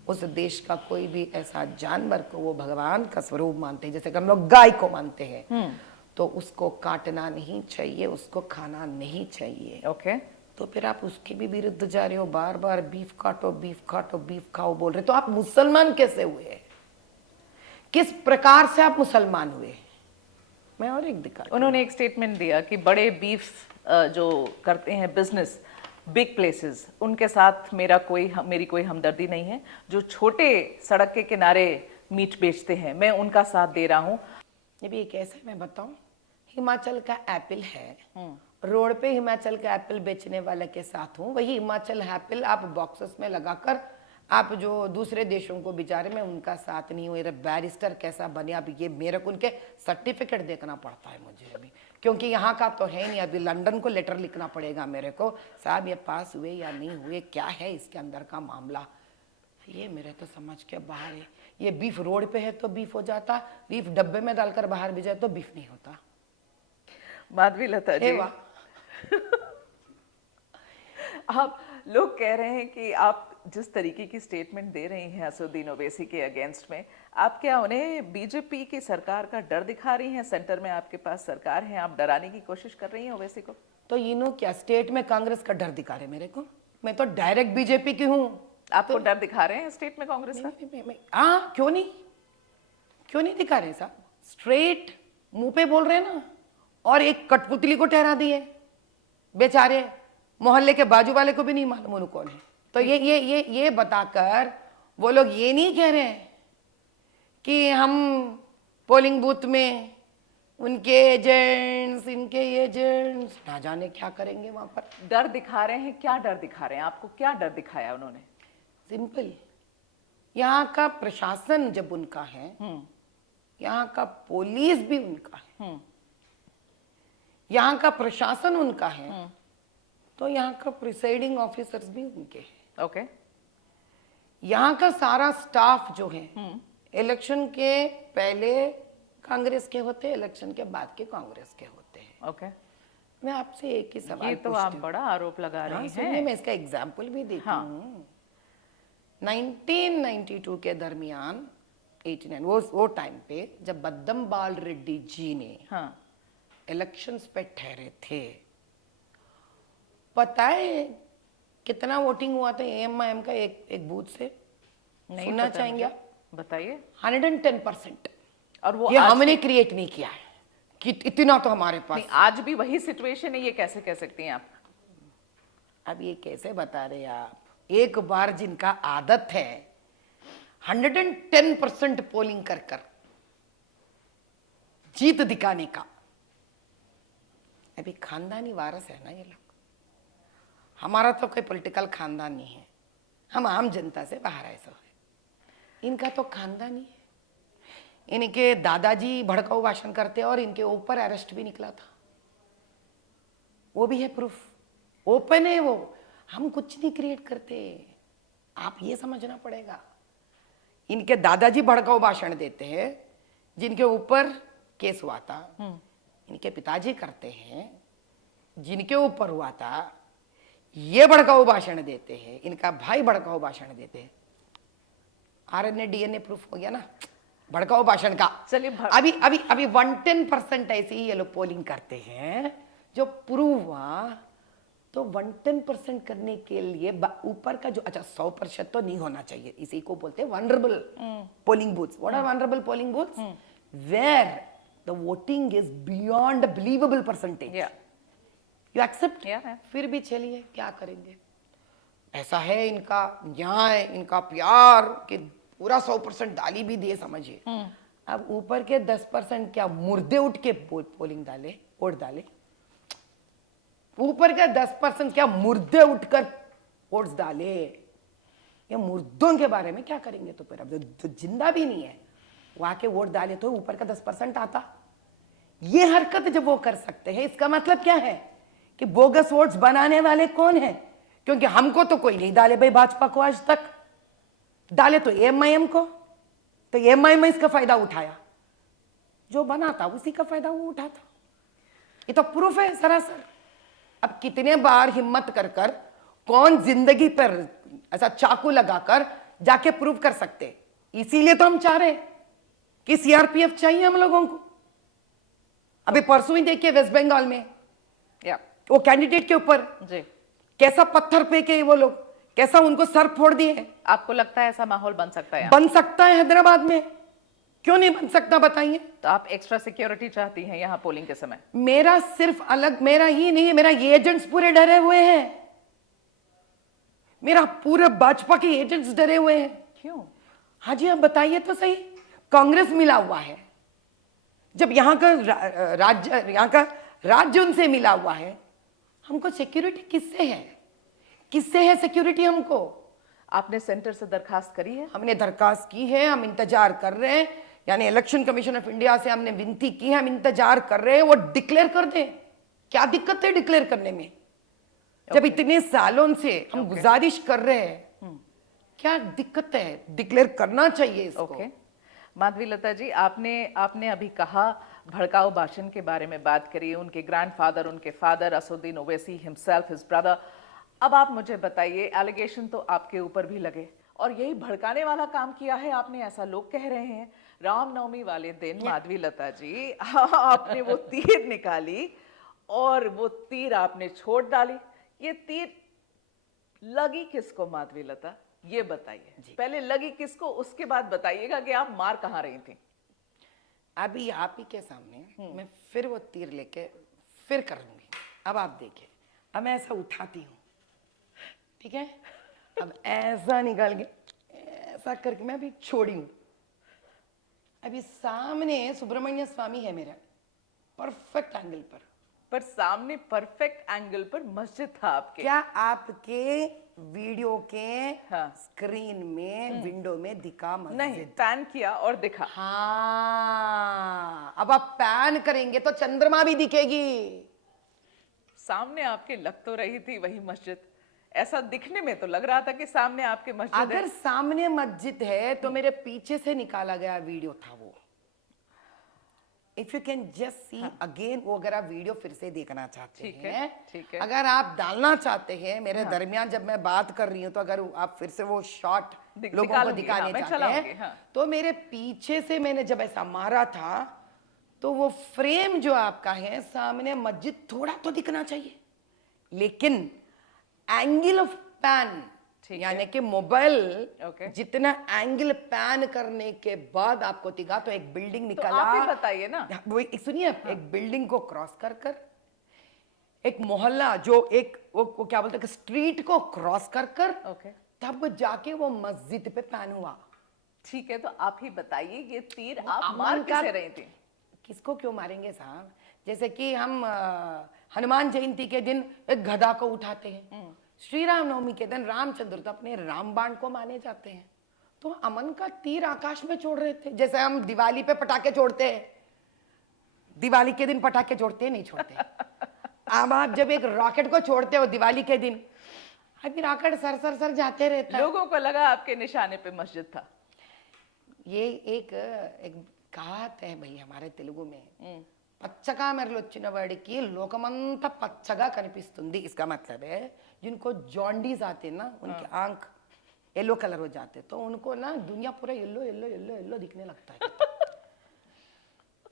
उस देश का कोई भी ऐसा जानवर को वो भगवान का स्वरूप मानते हैं, जैसे कि हम लोग गाय को मानते हैं, तो उसको काटना नहीं चाहिए, उसको खाना नहीं चाहिए। ओके। तो फिर आप उसके भी विरुद्ध जा रहे हो, बार बार बीफ काटो, बीफ काटो, बीफ खाओ बोल रहे, तो आप मुसलमान कैसे हुए? किस प्रकार से आप मुसलमान हुए? मैं और एक दिखा, उन्होंने एक स्टेटमेंट दिया कि बड़े बीफ जो करते हैं बिजनेस, बिग प्लेसेस, उनके साथ मेरी कोई हमदर्दी नहीं है। जो छोटे सड़क के किनारे मीट बेचते हैं, मैं उनका साथ दे रहा हूँ। ये भी एक ऐसा, मैं बताऊं, हिमाचल का एप्पल है, रोड पे हिमाचल का एप्पल बेचने वाले के साथ हूँ। वही हिमाचल एप्पल आप बॉक्सेस में लगाकर आप जो दूसरे देशों को बेचारे, मैं उनका साथ नहीं हूँ। बैरिस्टर कैसा बने, अब ये मेरे को उनके सर्टिफिकेट देखना पड़ता है मुझे अभी, क्योंकि यहाँ का तो है नहीं। अभी लंदन को लेटर लिखना पड़ेगा मेरे को, साहब ये पास हुए या नहीं हुए, क्या है इसके अंदर का मामला। ये मेरे तो समझ के बाहर है। ये बीफ रोड पे है तो बीफ हो जाता, बीफ डब्बे में डालकर बाहर भी जाए तो बीफ नहीं होता। माधवी लता जी, वाह। आप लोग कह रहे हैं कि आप जिस तरीके की स्टेटमेंट दे रही हैं असदुद्दीन ओवैसी के अगेंस्ट में, आप क्या उन्हें बीजेपी की सरकार का डर दिखा रही हैं? सेंटर में आपके पास सरकार है, आप डराने की कोशिश कर रही हैं ओवैसी को? तो इन्हों क्या स्टेट में कांग्रेस का डर दिखा रहे मेरे को? मैं तो डायरेक्ट बीजेपी की हूँ। आपको डर दिखा रहे हैं स्टेट में कांग्रेस का? हाँ, क्यों नहीं, क्यों नहीं दिखा रहे साहब? स्ट्रेट मुंह पे बोल रहे हैं ना, और एक कठपुतली को ठहरा दिए बेचारे, मोहल्ले के बाजू वाले को भी नहीं मालूम उन्होंने कौन है। तो ये बताकर वो लोग ये नहीं कह रहे हैं कि हम पोलिंग बूथ में उनके एजेंट्स, इनके एजेंट्स ना जाने क्या करेंगे वहां पर। डर दिखा रहे हैं, क्या डर दिखा रहे हैं? आपको क्या डर दिखाया उन्होंने? सिंपल, यहाँ का प्रशासन जब उनका है, यहाँ का पुलिस भी उनका है, यहाँ का प्रशासन उनका है, तो यहाँ का प्रिसाइडिंग ऑफिसर्स भी उनके हैं। ओके। यहाँ का सारा स्टाफ जो है इलेक्शन के पहले कांग्रेस के होते हैं, इलेक्शन के बाद के कांग्रेस के होते हैं। ओके। मैं आपसे एक ही सवाल ये तो आप बड़ा आरोप लगा हाँ, रही सुनिए, हैं। मैं इसका एग्जाम्पल भी देती हाँ। हूँ। 1992 के दरमियान 89 वो टाइम पे जब बद्दम बाल रेड्डी जी ने हाँ। इलेक्शंस पे ठहरे थे, पता है कितना वोटिंग हुआ था एएमआईएम का एक बूथ से? नहीं सुनना पता चाहेंगे मुझे। आप? बताइए। 110%। और वो ये आज हमने क्रिएट नहीं किया है कि इतना तो हमारे पास। नहीं, आज भी वही सिचुएशन है, ये कैसे कह सकती हैं आप? अब ये कैसे बता रहे हैं आप? एक बार जिनका आदत है 110% पोलिंग कर कर जीत दिखाने का, अभी खानदानी वारस है ना ये लोग। हमारा तो कोई पॉलिटिकल खानदान नहीं है, हम आम जनता से बाहर आए सब है। इनका तो खानदानी है। इनके दादाजी भड़काऊ भाषण करते और इनके ऊपर अरेस्ट भी निकला था, वो भी है प्रूफ, ओपन है वो। हम कुछ नहीं क्रिएट करते, आप ये समझना पड़ेगा। इनके दादाजी भड़काऊ भाषण देते हैं, जिनके ऊपर केस हुआ था इनके पिताजी करते हैं, जिनके ऊपर हुआ था ये भड़काऊ भाषण देते हैं, इनका भाई भड़काऊ भाषण देते हैं। आरएनए डीएनए प्रूफ हो गया ना भड़काऊ भाषण का। चलिए अभी अभी अभी 110% ऐसे ही ये लोग पोलिंग करते हैं, जो प्रूव हुआ। तो 110% करने के लिए ऊपर का जो, अच्छा 100% तो नहीं होना चाहिए, इसी को बोलते हैं vulnerable polling booths. What are vulnerable polling booths? Where the voting is beyond believable percentage. You accept? फिर भी चलिए क्या करेंगे, ऐसा है इनका न्याय, इनका प्यार कि पूरा 100% डाली भी दिए समझिए। अब ऊपर के 10% क्या मुर्दे उठ के पोलिंग डाले, वोट डाले? ऊपर के 10% क्या मुर्दे उठकर वोट्स डाले? ये मुर्दों के बारे में क्या करेंगे? तो फिर अब जो जिंदा भी नहीं है वहां के वोट डाले तो ऊपर का 10% आता। ये हरकत जब वो कर सकते हैं, इसका मतलब क्या है कि बोगस वोट्स बनाने वाले कौन है? क्योंकि हमको तो कोई नहीं डाले भाई, भाजपा को आज तक डाले तो एएमआईएम को, तो एएमआईएम इसका फायदा उठाया, जो बना था उसी का फायदा वो उठाता। ये तो प्रूफ है सरासर। अब कितने बार हिम्मत कर कर कौन जिंदगी पर ऐसा चाकू लगाकर जाके प्रूव कर सकते? इसीलिए तो हम चाह रहे हैं कि सीआरपीएफ चाहिए हम लोगों को। अभी परसों ही देखिए वेस्ट बंगाल में वो कैंडिडेट के ऊपर कैसा पत्थर फेंके वो लोग, कैसा उनको सर फोड़ दिए। आपको लगता है ऐसा माहौल बन सकता है? बन सकता है हैदराबाद में, क्यों नहीं बन सकता बताइए? तो आप एक्स्ट्रा सिक्योरिटी चाहती हैं यहाँ पोलिंग के समय? मेरा सिर्फ अलग, मेरा ही नहीं है, मेरा एजेंट्स पूरे डरे हुए हैं, मेरा पूरे भाजपा के एजेंट्स डरे हुए हैं। क्यों? हाँ जी, आप बताइए तो सही। कांग्रेस मिला हुआ है, जब यहाँ का राज्य उनसे मिला हुआ है, हमको सिक्योरिटी किससे है? किससे है सिक्योरिटी हमको? आपने सेंटर से दरखास्त करी है? हमने दरखास्त की है, हम इंतजार कर रहे हैं, यानी इलेक्शन कमीशन ऑफ इंडिया से हमने विनती की है, हम इंतजार कर रहे हैं वो डिक्लेयर कर दे। क्या दिक्कत है डिक्लेयर करने में? जब इतने सालों से हम गुजारिश कर रहे हैं, क्या दिक्कत है? डिक्लेयर करना चाहिए इसको। माधवीलता जी, आपने अभी कहा, भड़काऊ भाषण के बारे में बात करी, उनके ग्रैंडफादर, उनके father Asaduddin Owaisi himself, his brother. अब आप मुझे बताइए, एलिगेशन तो आपके ऊपर भी लगे और यही भड़काने वाला काम किया है आपने, ऐसा लोग कह रहे हैं। रामनवमी वाले दिन माधवीलता जी आपने वो तीर निकाली और वो तीर आपने छोड़ डाली। ये तीर लगी किसको माधवीलता, ये बताइए। पहले लगी किसको, उसके बाद बताइएगा कि आप मार कहाँ रही थी। अभी आप ही के सामने मैं फिर वो तीर लेके फिर करूंगी। अब आप देखिए, अब मैं ऐसा उठाती हूँ, ठीक है? अब ऐसा निकाल के ऐसा करके मैं अभी छोड़ी हूँ। अभी सामने सुब्रमण्य स्वामी है मेरा, परफेक्ट एंगल पर, पर सामने परफेक्ट एंगल पर मस्जिद था आपके। क्या आपके वीडियो के हाँ। स्क्रीन में विंडो में दिखा नहीं, मस्जिद? पैन किया और दिखा। हाँ, अब आप पैन करेंगे तो चंद्रमा भी दिखेगी। सामने आपके लग तो रही थी वही मस्जिद, ऐसा दिखने में तो लग रहा था कि सामने आपके मस्जिद अगर है। सामने मस्जिद है तो मेरे पीछे से निकाला गया वीडियो था वो। If you can just see again, वो अगर आप वीडियो फिर से देखना चाहते ठीक हैं, है, ठीक है। अगर आप डालना चाहते हैं मेरे दरमियान जब मैं बात कर रही हूं, तो अगर आप फिर से वो शॉट लोगों को निकालूंगी, दिखाने हाँ, मैं चाहते चलाऊंगी, हैं, हाँ। तो मेरे पीछे से मैंने जब ऐसा मारा था, तो वो फ्रेम जो आपका है सामने मस्जिद थोड़ा तो दिखना चाहिए, लेकिन एंगल ऑफ पैन, ठीक यानी है। कि मोबाइल ओके। जितना एंगल पैन करने के बाद आपको दिखा, तो एक बिल्डिंग तो निकला। आप ही बताइए ना। वो सुनिए, एक बिल्डिंग को क्रॉस कर कर, एक मोहल्ला जो एक वो क्या बोलते हैं, स्ट्रीट को क्रॉस कर कर, ओके। तब जाके वो मस्जिद पे पैन हुआ। ठीक है, तो आप ही बताइए, ये तीर वो आप अमन मार का- किसे रही थी? किसको क्यों मारेंगे साहब? जैसे कि हम हनुमान जयंती के दिन एक गधा को उठाते हैं, श्री राम नवमी के दिन रामचंद्र तो अपने रामबाण को माने जाते हैं, तो अमन का तीर आकाश में छोड़ रहे थे, जैसे हम दिवाली पे पटाखे छोड़ते हैं। दिवाली के दिन पटाखे छोड़ते हैं, नहीं छोड़ते? अब आप जब एक रॉकेट को छोड़ते हो दिवाली के दिन, अभी रॉकेट सर सर सर जाते रहता है। लोगों को लगा आपके निशाने पे मस्जिद था। ये एक कहावत है भाई हमारे तेलुगु में, పచ్చగా మెరలొచ్చిన వాడికి లోకమంతా పచ్చగా కనిపిస్తుంది। इसका मतलब है जिनको जॉन्डिस आते ना, उनकी आंख येलो कलर हो जाते, तो उनको ना दुनिया पूरा येलो येलो येलो येलो दिखने लगता है।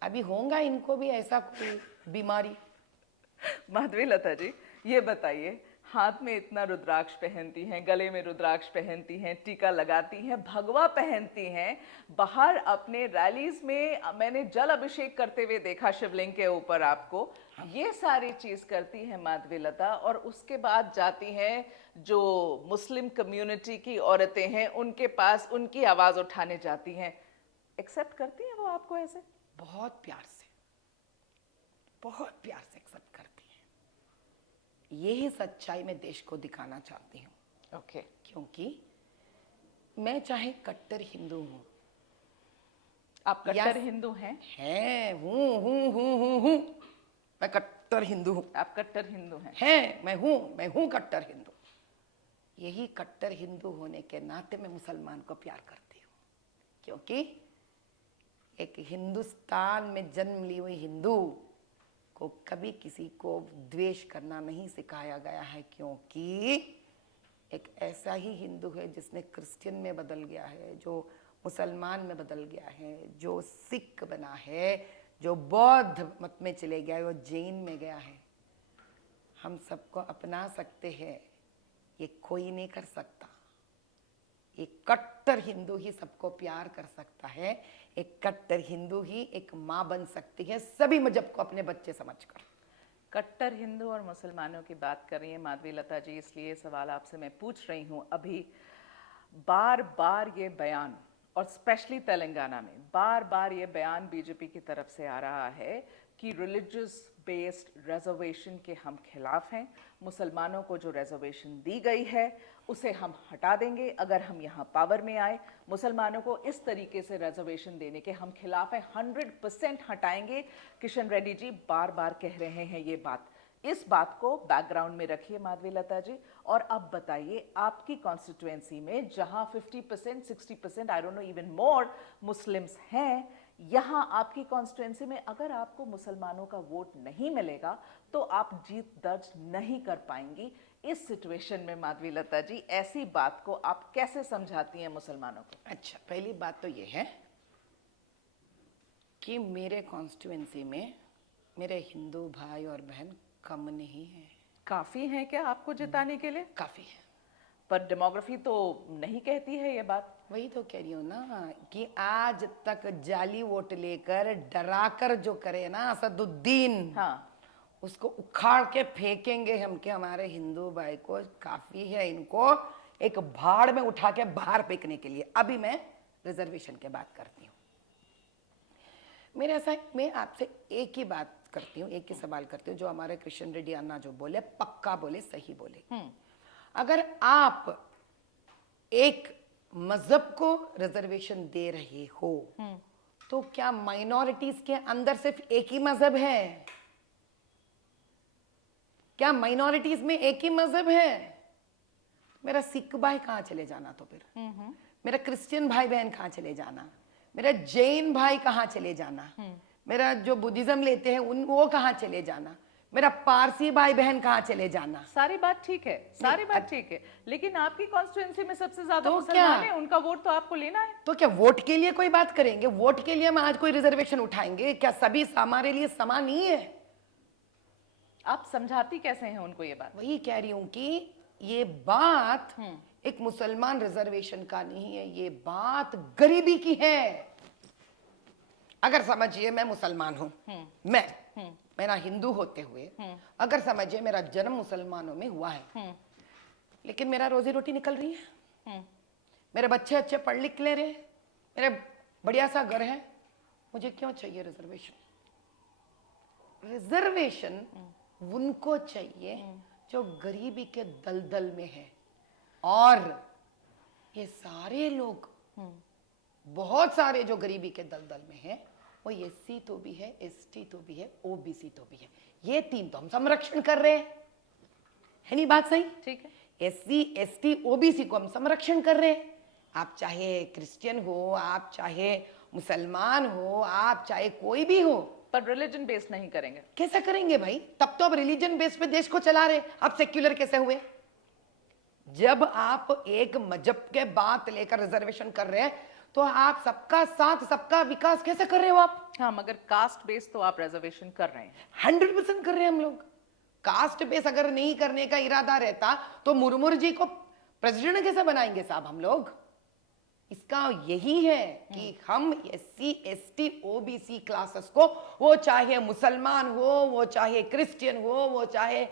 अभी होगा इनको भी ऐसा कोई बीमारी? माधवी लता जी, ये बताइए, हाथ में इतना रुद्राक्ष पहनती हैं, गले में रुद्राक्ष पहनती हैं, टीका लगाती हैं, भगवा पहनती हैं, बाहर अपने रैलीज में मैंने जल अभिषेक करते हुए देखा शिवलिंग के ऊपर आपको। ये सारी चीज करती हैं माधवी लता, और उसके बाद जाती हैं जो मुस्लिम कम्युनिटी की औरतें हैं उनके पास, उनकी आवाज उठाने जाती हैं। एक्सेप्ट करती हैं वो आपको ऐसे? बहुत प्यार से, बहुत प्यार से एक्सेप्ट करती है। यही सच्चाई मैं देश को दिखाना चाहती हूँ। ओके। क्योंकि मैं चाहे कट्टर हिंदू हूं, आप कट्टर हिंदू हैं? हूं, मैं कट्टर हिंदू हूं। आप कट्टर हिंदू हैं? मैं हूं कट्टर हिंदू। यही कट्टर हिंदू होने के नाते मैं मुसलमान को प्यार करती हूँ, क्योंकि एक हिंदुस्तान में जन्म ली हुई हिंदू को कभी किसी को द्वेष करना नहीं सिखाया गया है, क्योंकि एक ऐसा ही हिंदू है जिसने क्रिश्चियन में बदल गया है, जो मुसलमान में बदल गया है, जो सिख बना है, जो बौद्ध मत में चले गया है, वो जैन में गया है। हम सबको अपना सकते हैं, ये कोई नहीं कर सकता। एक कट्टर हिंदू ही सबको प्यार कर सकता है, एक कट्टर हिंदू ही एक माँ बन सकती है सभी मजहब को अपने बच्चे समझकर। कट्टर हिंदू और मुसलमानों की बात कर रही हैं माधवी लता जी, इसलिए सवाल आपसे मैं पूछ रही हूं। अभी बार बार ये बयान, और स्पेशली तेलंगाना में बार बार ये बयान बीजेपी की तरफ से आ रहा है कि रिलीजियस बेस्ड रिजर्वेशन के हम खिलाफ हैं। मुसलमानों को जो रिजर्वेशन दी गई है उसे हम हटा देंगे अगर हम यहाँ पावर में आए। मुसलमानों को इस तरीके से रिजर्वेशन देने के हम खिलाफ हैं, 100% हटाएंगे। किशन रेड्डी जी बार बार कह रहे हैं ये बात। इस बात को बैकग्राउंड में रखिए माधवी लता जी, और अब बताइए आपकी कॉन्स्टिट्युएंसी में जहां 50%, 60%, I don't know even more Muslims हैं, यहां आपकी कॉन्स्टिट्युएंसी में अगर आपको मुसलमानों का वोट नहीं मिलेगा तो आप जीत दर्ज नहीं कर पाएंगी। इस सिचुएशन में माधवी लता जी ऐसी बात को आप कैसे समझाती हैं मुसलमानों को? अच्छा, पहली बात तो ये है कि मेरे कॉन्स्टिट्युएंसी में मेरे हिंदू भाई और बहन कम नहीं है। काफी हैं क्या आपको जिताने के लिए? काफी है, पर डेमोग्राफी तो नहीं कहती है ये बात। वही तो कह रही हूँ ना कि आज तक जाली वोट लेकर डराकर जो करे ना असदुद्दीन, हाँ, उसको उखाड़ के फेंकेंगे हम कि हमारे हिंदू भाई को काफी है, इनको एक भाड़ में उठा के बाहर फेंकने के लिए। अभी मैं रिजर्वेशन की बात करती हूँ। मेरे ऐसा मैं आपसे एक ही बात करती हूँ, एक ही सवाल करती हूँ, जो हमारे कृष्ण रेड्डी अन्ना जो बोले पक्का बोले, सही बोले। अगर आप एक मजहब को रिजर्वेशन दे रहे हो तो क्या माइनॉरिटीज के अंदर सिर्फ एक ही मजहब है? क्या माइनॉरिटीज में एक ही मजहब है? मेरा सिख भाई कहां चले जाना? तो फिर मेरा क्रिश्चियन भाई बहन कहां चले जाना? मेरा जैन भाई कहां चले जाना? मेरा जो बुद्धिज्म लेते हैं वो कहां चले जाना? मेरा पारसी भाई बहन कहां चले जाना? सारी बात ठीक है, सारी बात ठीक है, लेकिन आपकी कॉन्स्टिट्यूएंसी में सबसे ज्यादा तो मुसलमान क्या? है, उनका वोट तो आपको लेना है। तो क्या वोट के लिए कोई बात करेंगे? वोट के लिए हम आज कोई रिजर्वेशन उठाएंगे? क्या सभी हमारे लिए समान नहीं है? आप समझाती कैसे हैं उनको ये बात? वही कह रही हूं कि ये बात एक मुसलमान रिजर्वेशन का नहीं है, ये बात गरीबी की है। अगर समझिए मैं मुसलमान हूं, मेरा हिंदू होते हुए अगर समझिए मेरा जन्म मुसलमानों में हुआ है, लेकिन मेरा रोजी रोटी निकल रही है, मेरे बच्चे अच्छे पढ़ लिख ले रहे, मेरे बढ़िया सा घर है, मुझे क्यों चाहिए रिजर्वेशन? रिजर्वेशन उनको चाहिए जो गरीबी के दलदल में है। और ये सारे लोग, बहुत सारे जो गरीबी के दलदल में है, वो एससी तो भी है, एसटी तो भी है, ओबीसी तो भी है। ये तीन तो हम संरक्षण कर रहे हैं, है नहीं बात सही? ठीक है। एससी एसटी ओबीसी को हम संरक्षण कर रहे हैं। आप चाहे क्रिश्चियन हो, आप चाहे मुसलमान हो, आप चाहे कोई भी हो, पर रिलीजन बेस्ड नहीं करेंगे। कैसे करेंगे भाई? तब तो अब रिलीजन बेस पे देश को चला रहे, अब सेक्युलर कैसे हुए? जब आप एक मजहब के बात लेकर रिजर्वेशन कर रहे हैं तो आप सबका साथ सबका विकास कैसे कर रहे हो आप? हाँ, मगर कास्ट बेस्ड तो आप रिजर्वेशन कर रहे हैं। 100% कर रहे हैं हम लोग। कास्ट बेस अगर नहीं करने का इरादा रहता तो मुर्मू जी को प्रेसिडेंट कैसे बनाएंगे साहब हम लोग? इसका यही है कि हम एससी एसटी ओबीसी क्लासेस को, वो चाहे मुसलमान हो, वो चाहे क्रिश्चियन हो, वो चाहे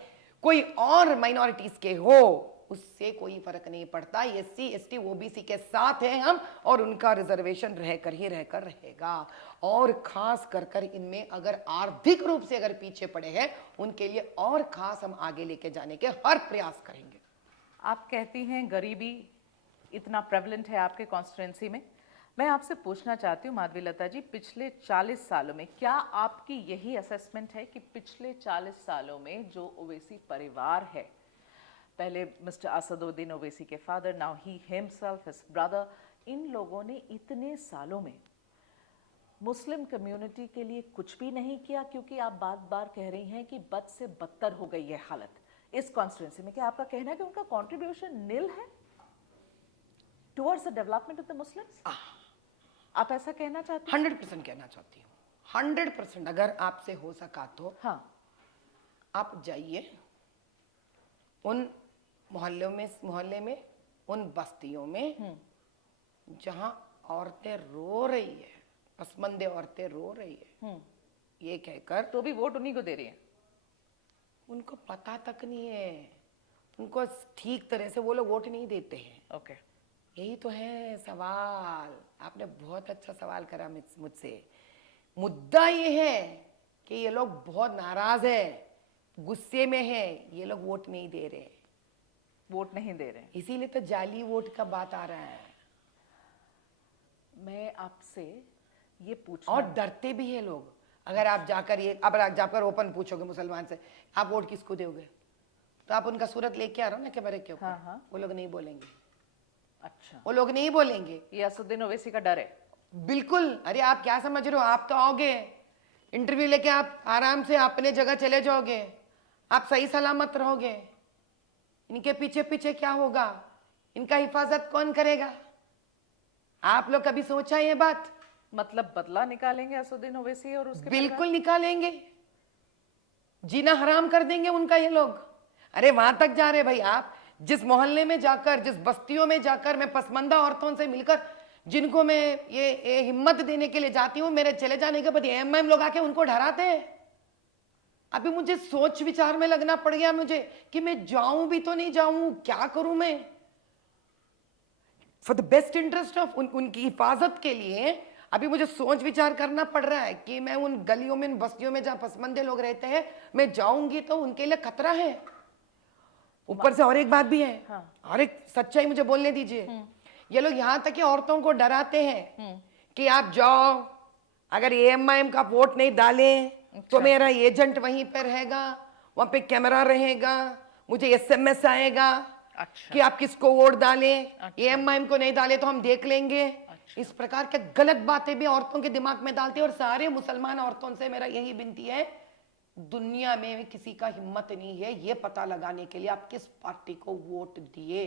कोई और माइनॉरिटीज के हो, उससे कोई फर्क नहीं पड़ता। एससी एसटी ओबीसी के साथ हैं हम, और उनका रिजर्वेशन रहकर ही रहकर रहेगा। और खास कर इनमें अगर आर्थिक रूप से अगर पीछे पड़े हैं, उनके लिए और खास हम आगे लेके जाने के हर प्रयास करेंगे। आप कहती हैं गरीबी इतना प्रेवलेंट है आपके कॉन्स्टिट्यूंसी में। मैं आपसे पूछना चाहती हूँ माधवी लता जी, पिछले 40 सालों में क्या आपकी यही असेसमेंट है कि पिछले 40 सालों में जो ओवैसी परिवार है, पहले मिस्टर असदुद्दीन ओवैसी के father, now he himself, his brother, इन लोगों ने इतने सालों में मुस्लिम कम्युनिटी के लिए कुछ भी नहीं किया? क्योंकि आप बार बार कह रही हैं कि बद से बदतर हो गई है हालत इस कॉन्स्टिट्यूंसी में। क्या आपका कहना है कि उनका कॉन्ट्रीब्यूशन निल है towards the development of the Muslims? आप ऐसा कहना चाहती हैं? 100% कहना चाहती हूँ, 100%। अगर आपसे हो सका तो हाँ, आप जाइए उन मोहल्ले में, उन बस्तियों में जहां औरतें रो रही है, पसमंदे औरतें रो रही है, ये कहकर तो भी वोट उन्हीं को दे रही है। उनको पता तक नहीं है, उनको ठीक तरह से वो लोग वोट नहीं देते हैं। ओके, यही तो है सवाल। आपने बहुत अच्छा सवाल करा मुझसे। मुद्दा ये है कि ये लोग बहुत नाराज है, गुस्से में है, ये लोग वोट नहीं दे रहे, वोट नहीं दे रहे। इसीलिए तो जाली वोट का बात आ रहा है। मैं आपसे ये पूछना, और डरते भी है लोग। अगर आप जाकर ओपन पूछोगे मुसलमान से आप वोट किसको दोगे, तो आप उनका सूरत लेके आ रहे हो ना कैमरे के ऊपर, हाँ। वो लोग नहीं बोलेंगे। अच्छा, वो लोग नहीं बोलेंगे। ये असदुद्दीन ओवैसी का डर है। बिल्कुल। अरे आप क्या समझ रहे हो, आप तो आओगे इंटरव्यू लेके, आप आराम से अपने जगह चले जाओगे, आप सही सलामत रहोगे। इनके पीछे पीछे क्या होगा, इनका हिफाजत कौन करेगा? आप लोग कभी सोचा ये बात? मतलब बदला निकालेंगे असदुद्दीन ओवैसी और उसके बिल्कुल निकालेंगे, जीना हराम कर देंगे उनका ये लोग। अरे वहां तक जा रहे भाई आप, जिस मोहल्ले में जाकर, जिस बस्तियों में जाकर मैं पसमंदा औरतों से मिलकर, जिनको मैं ये हिम्मत देने के लिए जाती हूं, मेरे चले जाने के बाद एएमआईएम लोग आके उनको डराते हैं। अभी मुझे सोच विचार में लगना पड़ गया मुझे कि मैं जाऊं भी तो नहीं जाऊं, क्या करूं मैं? For the best interest of उनकी हिफाजत के लिए अभी मुझे सोच विचार करना पड़ रहा है कि मैं उन गलियों में, उन बस्तियों में जहां पसमंदे लोग रहते हैं, मैं जाऊंगी तो उनके लिए खतरा है। ऊपर से और एक बात भी है, हाँ। और एक सच्चाई मुझे बोलने दीजिए। ये लोग यहां तक कि औरतों को डराते हैं कि आप जाओ, अगर एएमआईएम का वोट नहीं डालें तो मेरा एजेंट वहीं पे रहेगा, वहां पे कैमरा रहेगा, मुझे एसएमएस आएगा अच्छा। कि आप किसको वोट डालें, अच्छा। एएमआईएम को नहीं डाले तो हम देख लेंगे। अच्छा। इस प्रकार के गलत बातें भी औरतों के दिमाग में डालते हैं। और सारे मुसलमान औरतों से मेरा यही विनती है, दुनिया में किसी का हिम्मत नहीं है ये पता लगाने के लिए आप किस पार्टी को वोट दिए।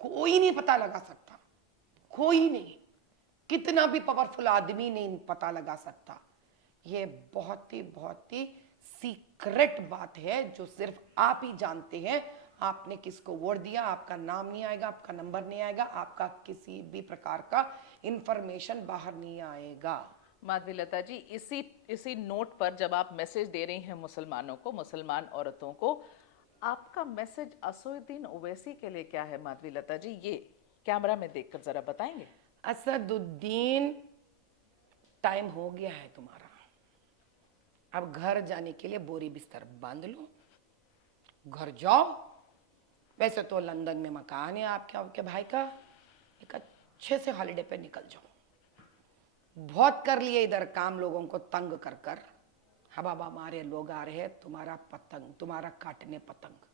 कोई नहीं पता लगा सकता, कोई नहीं, कितना भी पावरफुल आदमी नहीं पता लगा सकता। ये बहुत ही सीक्रेट बात है जो सिर्फ आप ही जानते हैं। आपने किसको वोट दिया, आपका नाम नहीं आएगा, आपका नंबर नहीं आएगा, आपका किसी भी प्रकार का इंफॉर्मेशन बाहर नहीं आएगा। माधवीलता जी, इसी नोट पर जब आप मैसेज दे रही हैं मुसलमानों को, मुसलमान औरतों को, आपका मैसेज असदुद्दीन ओवैसी के लिए क्या है माधवीलता जी? ये कैमरा में देखकर जरा बताएंगे। असदुद्दीन, टाइम हो गया है तुम्हारा, अब घर जाने के लिए बोरी बिस्तर बांध लो, घर जाओ। वैसे तो लंदन में मकान है आपके भाई का, एक अच्छे से हॉलिडे पे निकल जाओ। बहुत कर लिए इधर काम, लोगों को तंग कर कर। हवा मारे लोग आ रहे हैं, तुम्हारा पतंग, तुम्हारा काटने पतंग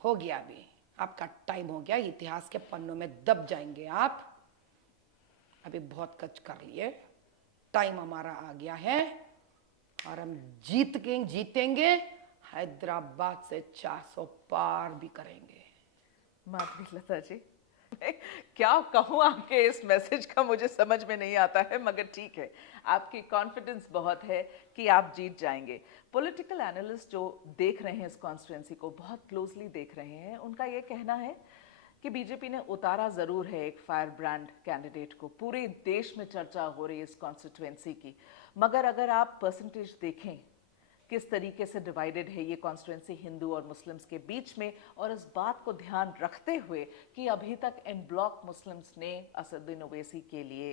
हो गया। अभी आपका टाइम हो गया, इतिहास के पन्नों में दब जाएंगे आप। अभी बहुत कच कर लिए, टाइम हमारा आ गया है और हम जीतेंगे। हैदराबाद से 400 पार भी करेंगे। माधवीलता जी, मैं क्या कहूँ आपके इस मैसेज का, मुझे समझ में नहीं आता है, मगर ठीक है, आपकी कॉन्फिडेंस बहुत है कि आप जीत जाएंगे। पॉलिटिकल एनालिस्ट जो देख रहे हैं इस कॉन्स्टिट्यूंसी को, बहुत क्लोजली देख रहे हैं, उनका ये कहना है कि बीजेपी ने उतारा जरूर है एक फायर ब्रांड कैंडिडेट को। पूरे देश में चर्चा हो रही है इस कॉन्स्टिट्यूंसी की, मगर अगर आप परसेंटेज देखें किस तरीके से डिवाइडेड है ये कॉन्स्टिट्यूंसी हिंदू और मुस्लिम्स के बीच में, और इस बात को ध्यान रखते हुए कि अभी तक इन ब्लॉक मुस्लिम्स ने असदुद्दीन ओवैसी के लिए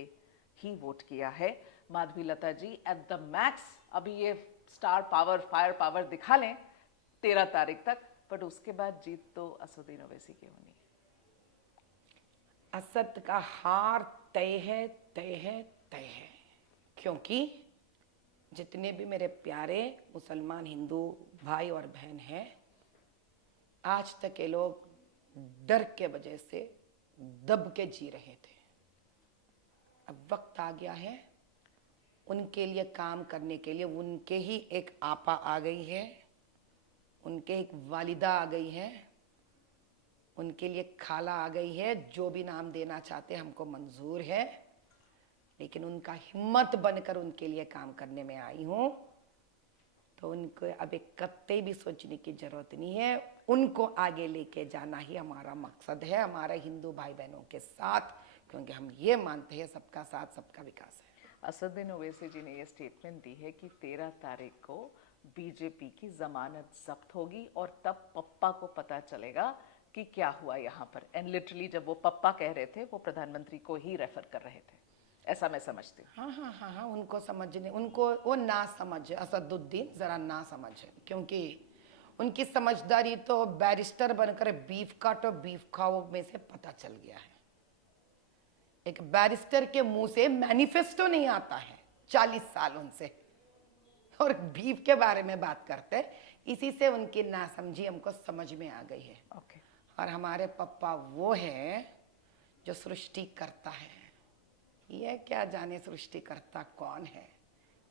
ही वोट किया है। माधवीलता जी, एट द मैक्स अभी ये स्टार पावर, फायर पावर दिखा लें 13 तारीख तक, बट उसके बाद जीत तो असदुद्दीन ओवैसी की होनी है। असद का हार तय है, तय है, तय है। क्योंकि जितने भी मेरे प्यारे मुसलमान हिंदू भाई और बहन हैं, आज तक ये लोग डर के वजह से दब के जी रहे थे। अब वक्त आ गया है उनके लिए काम करने के लिए। उनके ही एक आपा आ गई है, उनके एक वालिदा आ गई है, उनके लिए खाला आ गई है। जो भी नाम देना चाहते हमको मंजूर है, लेकिन उनका हिम्मत बनकर उनके लिए काम करने में आई हूं। तो उनको अब एक कत्ते भी सोचने की जरूरत नहीं है, उनको आगे लेके जाना ही हमारा मकसद है, हमारे हिंदू भाई बहनों के साथ, क्योंकि हम ये मानते हैं सबका साथ सबका विकास है। असदुद्दीन ओवैसी जी ने ये स्टेटमेंट दी है कि 13 तारीख को बीजेपी की जमानत जब्त होगी और तब पप्पा को पता चलेगा कि क्या हुआ यहाँ पर। एंड लिटरली जब वो पप्पा कह रहे थे, वो प्रधानमंत्री को ही रेफर कर रहे थे, ऐसा मैं समझती हूँ। हाँ हाँ हाँ हाँ, उनको समझने, उनको वो ना समझ, असदुद्दीन जरा ना समझ, क्योंकि उनकी समझदारी तो बैरिस्टर बनकर बीफ काटो बीफ खाओ में से पता चल गया है। एक बैरिस्टर के मुंह से मैनिफेस्टो नहीं आता है 40 साल उनसे, और बीफ के बारे में बात करते, इसी से उनकी नासमझी हमको समझ में आ गई है। ओके। और हमारे पप्पा वो है जो सृष्टि करता है। ये क्या जाने सृष्टिकर्ता कौन है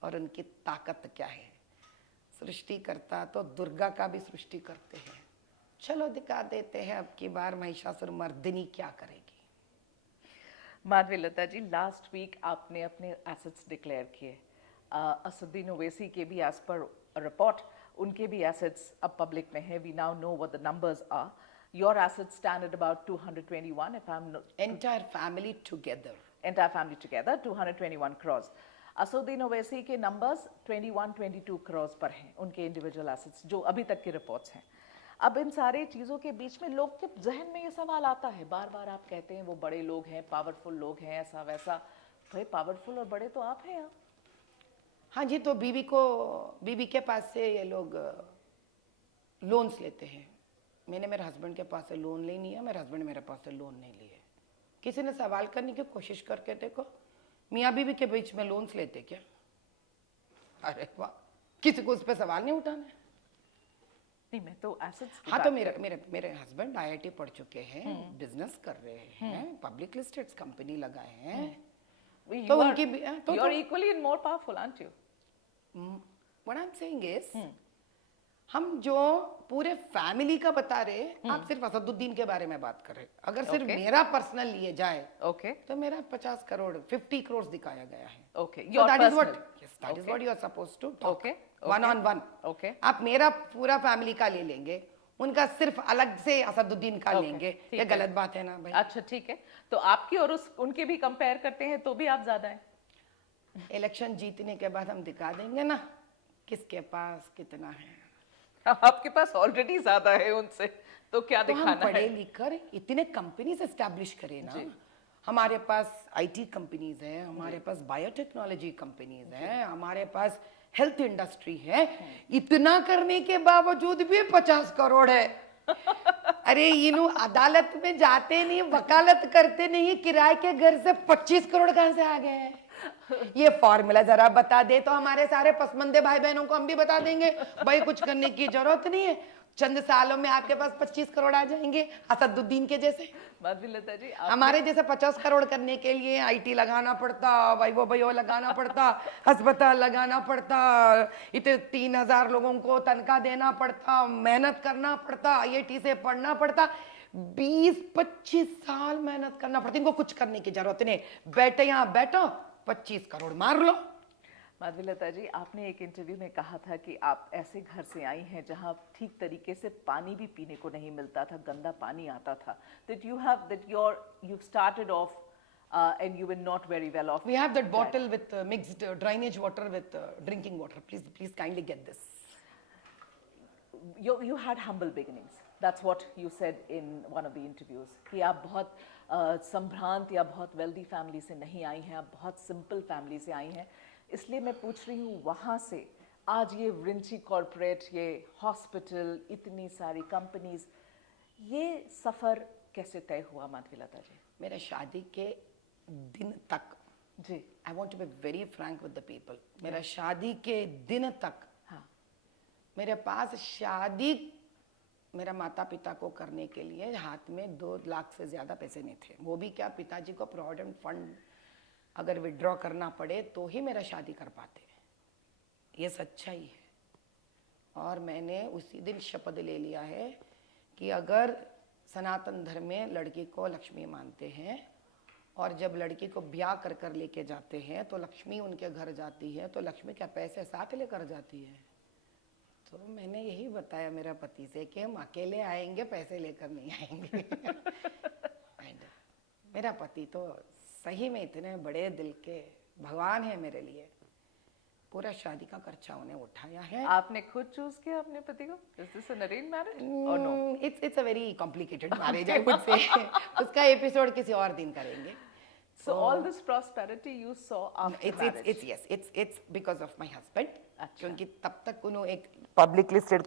और उनकी ताकत क्या है। सृष्टिकर्ता तो दुर्गा का भी सृष्टि करते हैं। चलो दिखा देते हैं अब की बार महिषासुर मर्दिनी क्या करेगी। माधवीलता जी, लास्ट वीक आपने अपने एसेट्स डिक्लेयर किए। असदुद्दीन ओवैसी के भी एज पर रिपोर्ट उनके भी एसेट्स अब पब्लिक में है। We now know what the numbers are. Your assets stand at about 221 if I'm not, entire family together, entire family together 221 crores। Asaduddin Owaisi के नंबर्स 21-22 crores पर हैं, उनके इंडिविजुअल एसेट्स जो अभी तक की रिपोर्ट्स हैं। अब इन सारे चीज़ों के बीच में लोग के जहन में ये सवाल आता है, बार बार आप कहते हैं वो बड़े लोग हैं, पावरफुल लोग हैं, ऐसा वैसा, भाई पावरफुल और बड़े तो आप हैं यहाँ। हाँ जी, तो बीवी के पास से ये लोग लोन्स लेते हैं। मैंने मेरे हस्बैंड के पास से लोन नहीं लिया, मेरे हस्बैंड मेरे पास से लोन नहीं लिए। किसी ने सवाल करने की कोशिश करके देखो, मियाँ बीवी के बीच में लोन्स लेते क्या? अरे वाह, किसी को उस पर सवाल नहीं उठाना है। नहीं, मैं तो एसेट्स की हाँ, बात तो कर मेरे रही मेरे मेरे हस्बैंड आईआईटी पढ़ चुके हैं, बिजनेस कर रहे हैं, पब्लिक लिस्टेड कंपनी लगाए हैं। हूँ। तो You are- उनकी भी तो you are equally and more powerful, aren't you? What I am saying is, हम जो पूरे फैमिली का बता रहे हैं, आप सिर्फ असदुद्दीन के बारे में बात कर रहे हैं। अगर सिर्फ Okay. मेरा पर्सनल लिए जाए Okay. तो मेरा 50 करोड़ 50 करोड़ दिखाया गया है। Okay. So Your that is what, personal. yes, that is Okay. what you are supposed to talk. Okay. One Okay. on one. Okay. आप मेरा पूरा फैमिली का ले लेंगे, उनका सिर्फ अलग से असदुद्दीन का Okay. लेंगे, ठीक ये है। गलत बात है ना भाई। अच्छा ठीक है, तो आपकी और उनके भी कंपेयर करते हैं तो भी आप ज्यादा हैं। इलेक्शन जीतने के बाद हम दिखा देंगे ना किसके पास कितना है। आपके पास ऑलरेडी ज्यादा है उनसे, तो क्या तो हम दिखाना पढ़े है। लिखकर इतने कंपनीज एस्टैब्लिश करें ना। जी। हमारे पास आईटी कंपनीज है, हमारे पास बायोटेक्नोलॉजी कंपनीज है, हमारे पास हेल्थ इंडस्ट्री है। इतना करने के बावजूद भी 50 करोड़ है। अरे इन्हों अदालत में जाते नहीं, वकालत करते नहीं, किराए के घर से 25 करोड़ कहां से आ गए? ये फॉर्मूला जरा बता दे तो हमारे सारे पसमंदे भाई बहनों को हम भी बता देंगे। भाई कुछ करने की जरूरत नहीं है, चंद सालों में आपके पास 25 करोड़ आ जाएंगे, असदुद्दीन के जैसे। माधवी लता जी, हमारे जैसे 50 करोड़ करने के लिए आईटी लगाना पड़ता, भाई वो लगाना पड़ता, अस्पताल लगाना पड़ता, इतने 3000 लोगों को तनख्वाह देना पड़ता, मेहनत करना पड़ता, आईआईटी से पढ़ना पड़ता, 20-25 साल मेहनत करना पड़ती। इनको कुछ करने की जरूरत नहीं, बैठे यहाँ बैठो 25 करोड़ मार लो। माधवी लता जी, आपने एक इंटरव्यू में कहा था कि आप ऐसे घर से आई हैं जहां ठीक तरीके से पानी भी पीने को नहीं मिलता था, गंदा पानी आता था। You've started off and you were not very well off. We have that bottle with mixed drainage water with drinking water. Please kindly get this. You had humble beginnings. That's what you said in one of the interviews. कि आप बहुत संभ्रांत या बहुत wealthy family से नहीं आई हैं, आप बहुत सिंपल फैमिली से आई हैं। इसलिए मैं पूछ रही हूँ, वहाँ से आज ये विंची कॉर्पोरेट, ये हॉस्पिटल, इतनी सारी कंपनीज, ये सफ़र कैसे तय हुआ माधवी लता जी? मेरे शादी के दिन तक जी, I want to be very frank with the people, मेरा शादी के दिन तक हाँ, मेरे पास शादी मेरा माता पिता को करने के लिए हाथ में 2 लाख से ज़्यादा पैसे नहीं थे। वो भी क्या, पिताजी को प्रोविडेंट फंड अगर विड्रॉ करना पड़े तो ही मेरा शादी कर पाते। ये सच्चाई है। और मैंने उसी दिन शपथ ले लिया है कि अगर सनातन धर्म में लड़की को लक्ष्मी मानते हैं और जब लड़की को ब्याह कर कर लेके जाते हैं तो लक्ष्मी उनके घर जाती है, तो लक्ष्मी क्या पैसे साथ लेकर जाती है? तो मैंने यही बताया मेरा पति से कि हम अकेले आएंगे, पैसे लेकर नहीं आएंगे। एंड मेरा पति तो सही में इतने बड़े दिल के भगवान है मेरे लिए। पूरा शादी का खर्चा उन्हें उठाया है। आपने खुद चूज किया अपने पति को? Is this an arranged marriage or no? It's a very complicated marriage, I would say. उसका एपिसोड किसी और दिन करेंगे। So all this prosperity you saw after marriage? It's because of my husband. अच्छा। क्योंकि तब तक उन्होंने एक पब्लिक लिस्टेड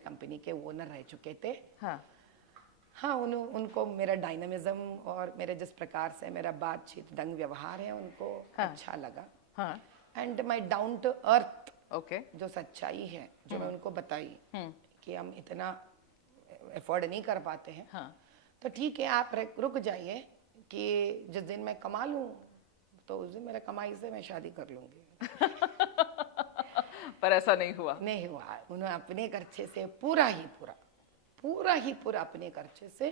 कंपनी के ओनर रह चुके थे। हाँ, उनको मेरा डायनामिज्म और मेरे जिस प्रकार से मेरा बातचीत ढंग व्यवहार है उनको अच्छा लगा। हाँ, and my down to earth okay, जो सच्चाई है जो मैं उनको बताई कि हम इतना एफोर्ड नहीं कर पाते हैं। हाँ, तो ठीक है, आप रुक जाइए कि जिस दिन मैं कमा लूँ तो उस दिन मेरा कमाई से मैं शादी कर लूंगी। पर ऐसा नहीं हुआ। नहीं हुआ। उन्होंने अपने खर्चे से पूरा अपने खर्चे से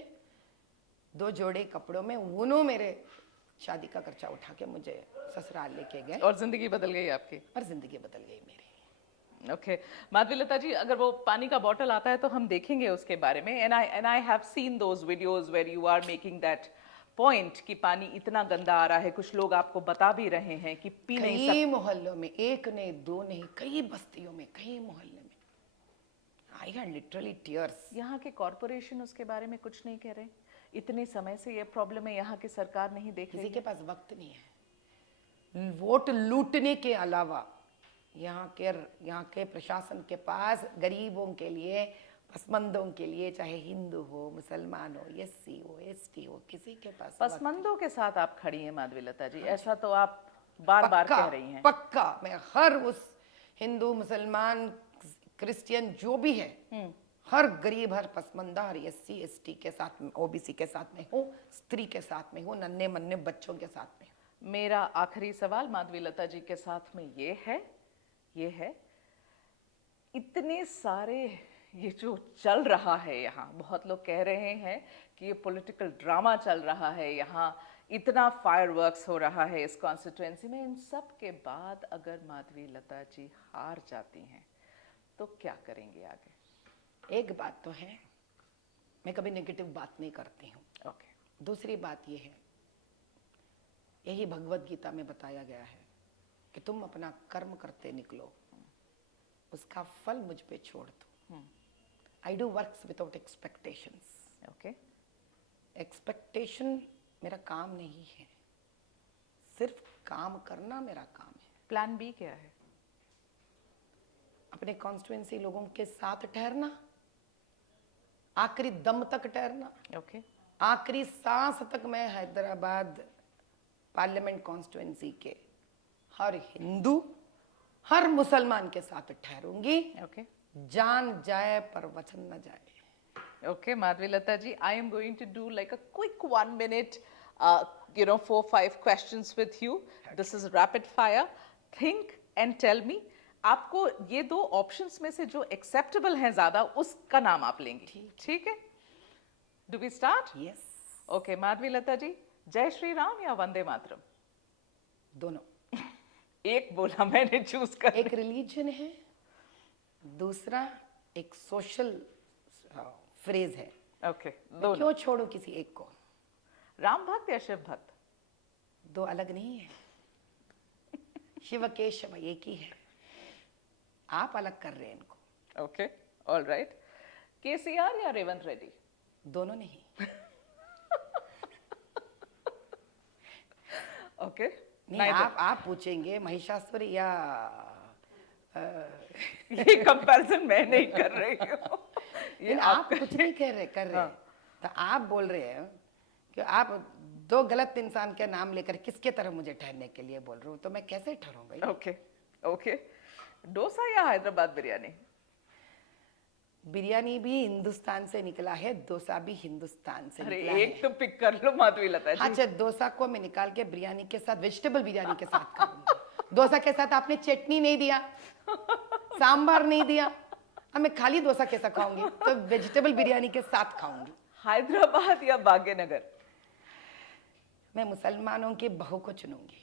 2 जोड़े कपड़ों में उन्होंने मेरे शादी का खर्चा उठा के मुझे ससुराल लेके गए। और जिंदगी बदल गई आपकी? और जिंदगी बदल गई मेरी। ओके, माधवी लता जी, अगर वो पानी का बॉटल आता है तो हम देखेंगे उसके बारे में। And I have seen those videos where you are making that point कि पानी इतना गंदा आ रहा है। कुछ लोग आपको बता भी रहे हैं कि पी नहीं सकते। कई मोहल्लों में, एक नहीं 2 नहीं, कई बस्तियों में, कई मोहल्ले में आई हैड लिटरली टीयर्स। यहाँ के कॉर्पोरेशन उसके बारे में कुछ नहीं कह रहे? इतने समय से ये प्रॉब्लम है, यहाँ की सरकार नहीं देख किसी रही के पास वक्त नहीं है वोट लूटने के अलावा। यहाँ के प्रशासन के पास गरीबों के लिए, पसमंदों के लिए, चाहे हिंदू हो, मुसलमान हो, एससी हो, एसटी हो, किसी के पास पसमंदों के साथ आप खड़ी हैं माधवीलता जी, ऐसा तो आप बार बार कह रही हैं। पक्का मैं हर उस हिंदू, मुसलमान, क्रिश्चियन जो भी है, हर गरीब, हर पसमंदा, हर एससी एसटी के साथ में, ओबीसी के साथ में हूँ, स्त्री के साथ में हूँ, नन्हे मन्ने बच्चों के साथ में हूँ। मेरा आखिरी सवाल माधवीलता जी के साथ में ये है इतने सारे ये जो चल रहा है यहाँ, बहुत लोग कह रहे हैं कि ये पॉलिटिकल ड्रामा चल रहा है यहाँ, इतना फायरवर्क्स हो रहा है इस कॉन्स्टिट्यूएंसी में, इन सब के बाद अगर माधवीलता जी हार जाती हैं तो क्या करेंगे आगे? एक बात तो है, मैं कभी नेगेटिव बात नहीं करती हूँ। ओके। दूसरी बात यह है, यही भगवत गीता में बताया गया है कि तुम अपना कर्म करते निकलो, उसका फल मुझ पे छोड़ दो। I do works without expectations. Okay. Expectation मेरा काम नहीं है, सिर्फ काम करना मेरा काम है। प्लान बी क्या है? अपने कॉन्स्टिट्यूएंसी लोगों के साथ ठहरना, आखिरी दम तक ठहरना। ओके। आखिरी सांस तक मैं हैदराबाद पार्लियामेंट कॉन्स्टिट्यूएंसी के हर हिंदू, हर मुसलमान के साथ ठहरूंगी। ओके। जान जाए पर वचन न जाए। Okay, Madhvilata ji, I am going to do like a quick 1 minute, 4-5 questions with you. Okay. This is rapid fire. Think and tell me. आपको ये दो ऑप्शंस में से जो एक्सेप्टेबल हैं ज्यादा, उसका नाम आप लेंगी, ठीक है? Do we start? Yes. Okay, Madhavilatha जी, जय श्री राम या वंदे मातरम? दोनों। एक बोला मैंने चूज कर। एक रिलीजन है, दूसरा एक सोशल फ्रेज है। ओके, दोनों। क्यों छोड़ो किसी एक को? राम भक्त या शिव भक्त? दो अलग नहीं है। शिव केशव एक ही है, आप अलग कर रहे हैं इनको। Okay, all right. केसीआर या रेवंत रेड्डी? दोनों नहीं। ओके। नहीं, आप पूछेंगे महिषासुर या ये कंपैरिजन मैं नहीं कर रही हूँ। ये आप कुछ नहीं कर रहे हाँ। तो आप बोल रहे हैं कि आप दो गलत इंसान के नाम लेकर किसके तरह मुझे ठहरने के लिए बोल रहे हो, तो मैं कैसे ठहरूं भाई? Okay okay. डोसा या हैदराबाद बिरयानी? बिरयानी भी हिंदुस्तान से निकला है, डोसा भी हिंदुस्तान से निकला है। एक तो पिक कर लो माधवीलता जी। अच्छा, डोसा को मैं निकाल के बिरयानी के साथ, वेजिटेबल बिरयानी के साथ खाऊंगी। डोसा के साथ आपने चटनी नहीं दिया, सांबार नहीं दिया, अब मैं खाली डोसा कैसा खाऊंगी? तो वेजिटेबल बिरयानी के साथ खाऊंगी। हैदराबाद या भाग्यनगर? मैं मुसलमानों की बहू को चुनूंगी।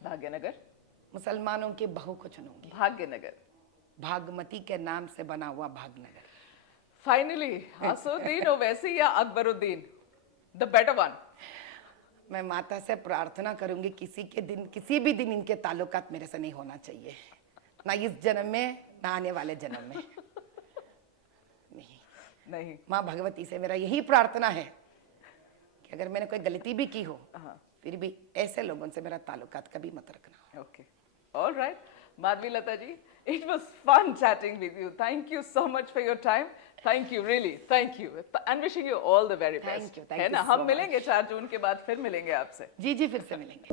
भाग्यनगर? मुसलमानों की बहू को चुनूंगी। भाग्यनगर? भागमती के नाम से बना हुआ भागनगर। फाइनली असुद्दीन ओवैसी या अकबरुद्दीन, द बेटर वन? मैं माता से प्रार्थना करूंगी किसी भी दिन इनके ताल्लुकात मेरे से नहीं होना चाहिए, ना इस जन्म में ना आने वाले जन्म में। नहीं, माँ भगवती से मेरा यही प्रार्थना है कि अगर मैंने कोई गलती भी की हो, फिर भी ऐसे लोगों से मेरा ताल्लुकात कभी मत रखना। Okay, all right. Madhavilatha ji, it was fun chatting with you. Thank you so much for your time. Thank you, really. Thank you. And wishing you all the very best. Thank you. है ना, हम मिलेंगे 4 जून के बाद, फिर मिलेंगे आपसे। जी, फिर से मिलेंगे।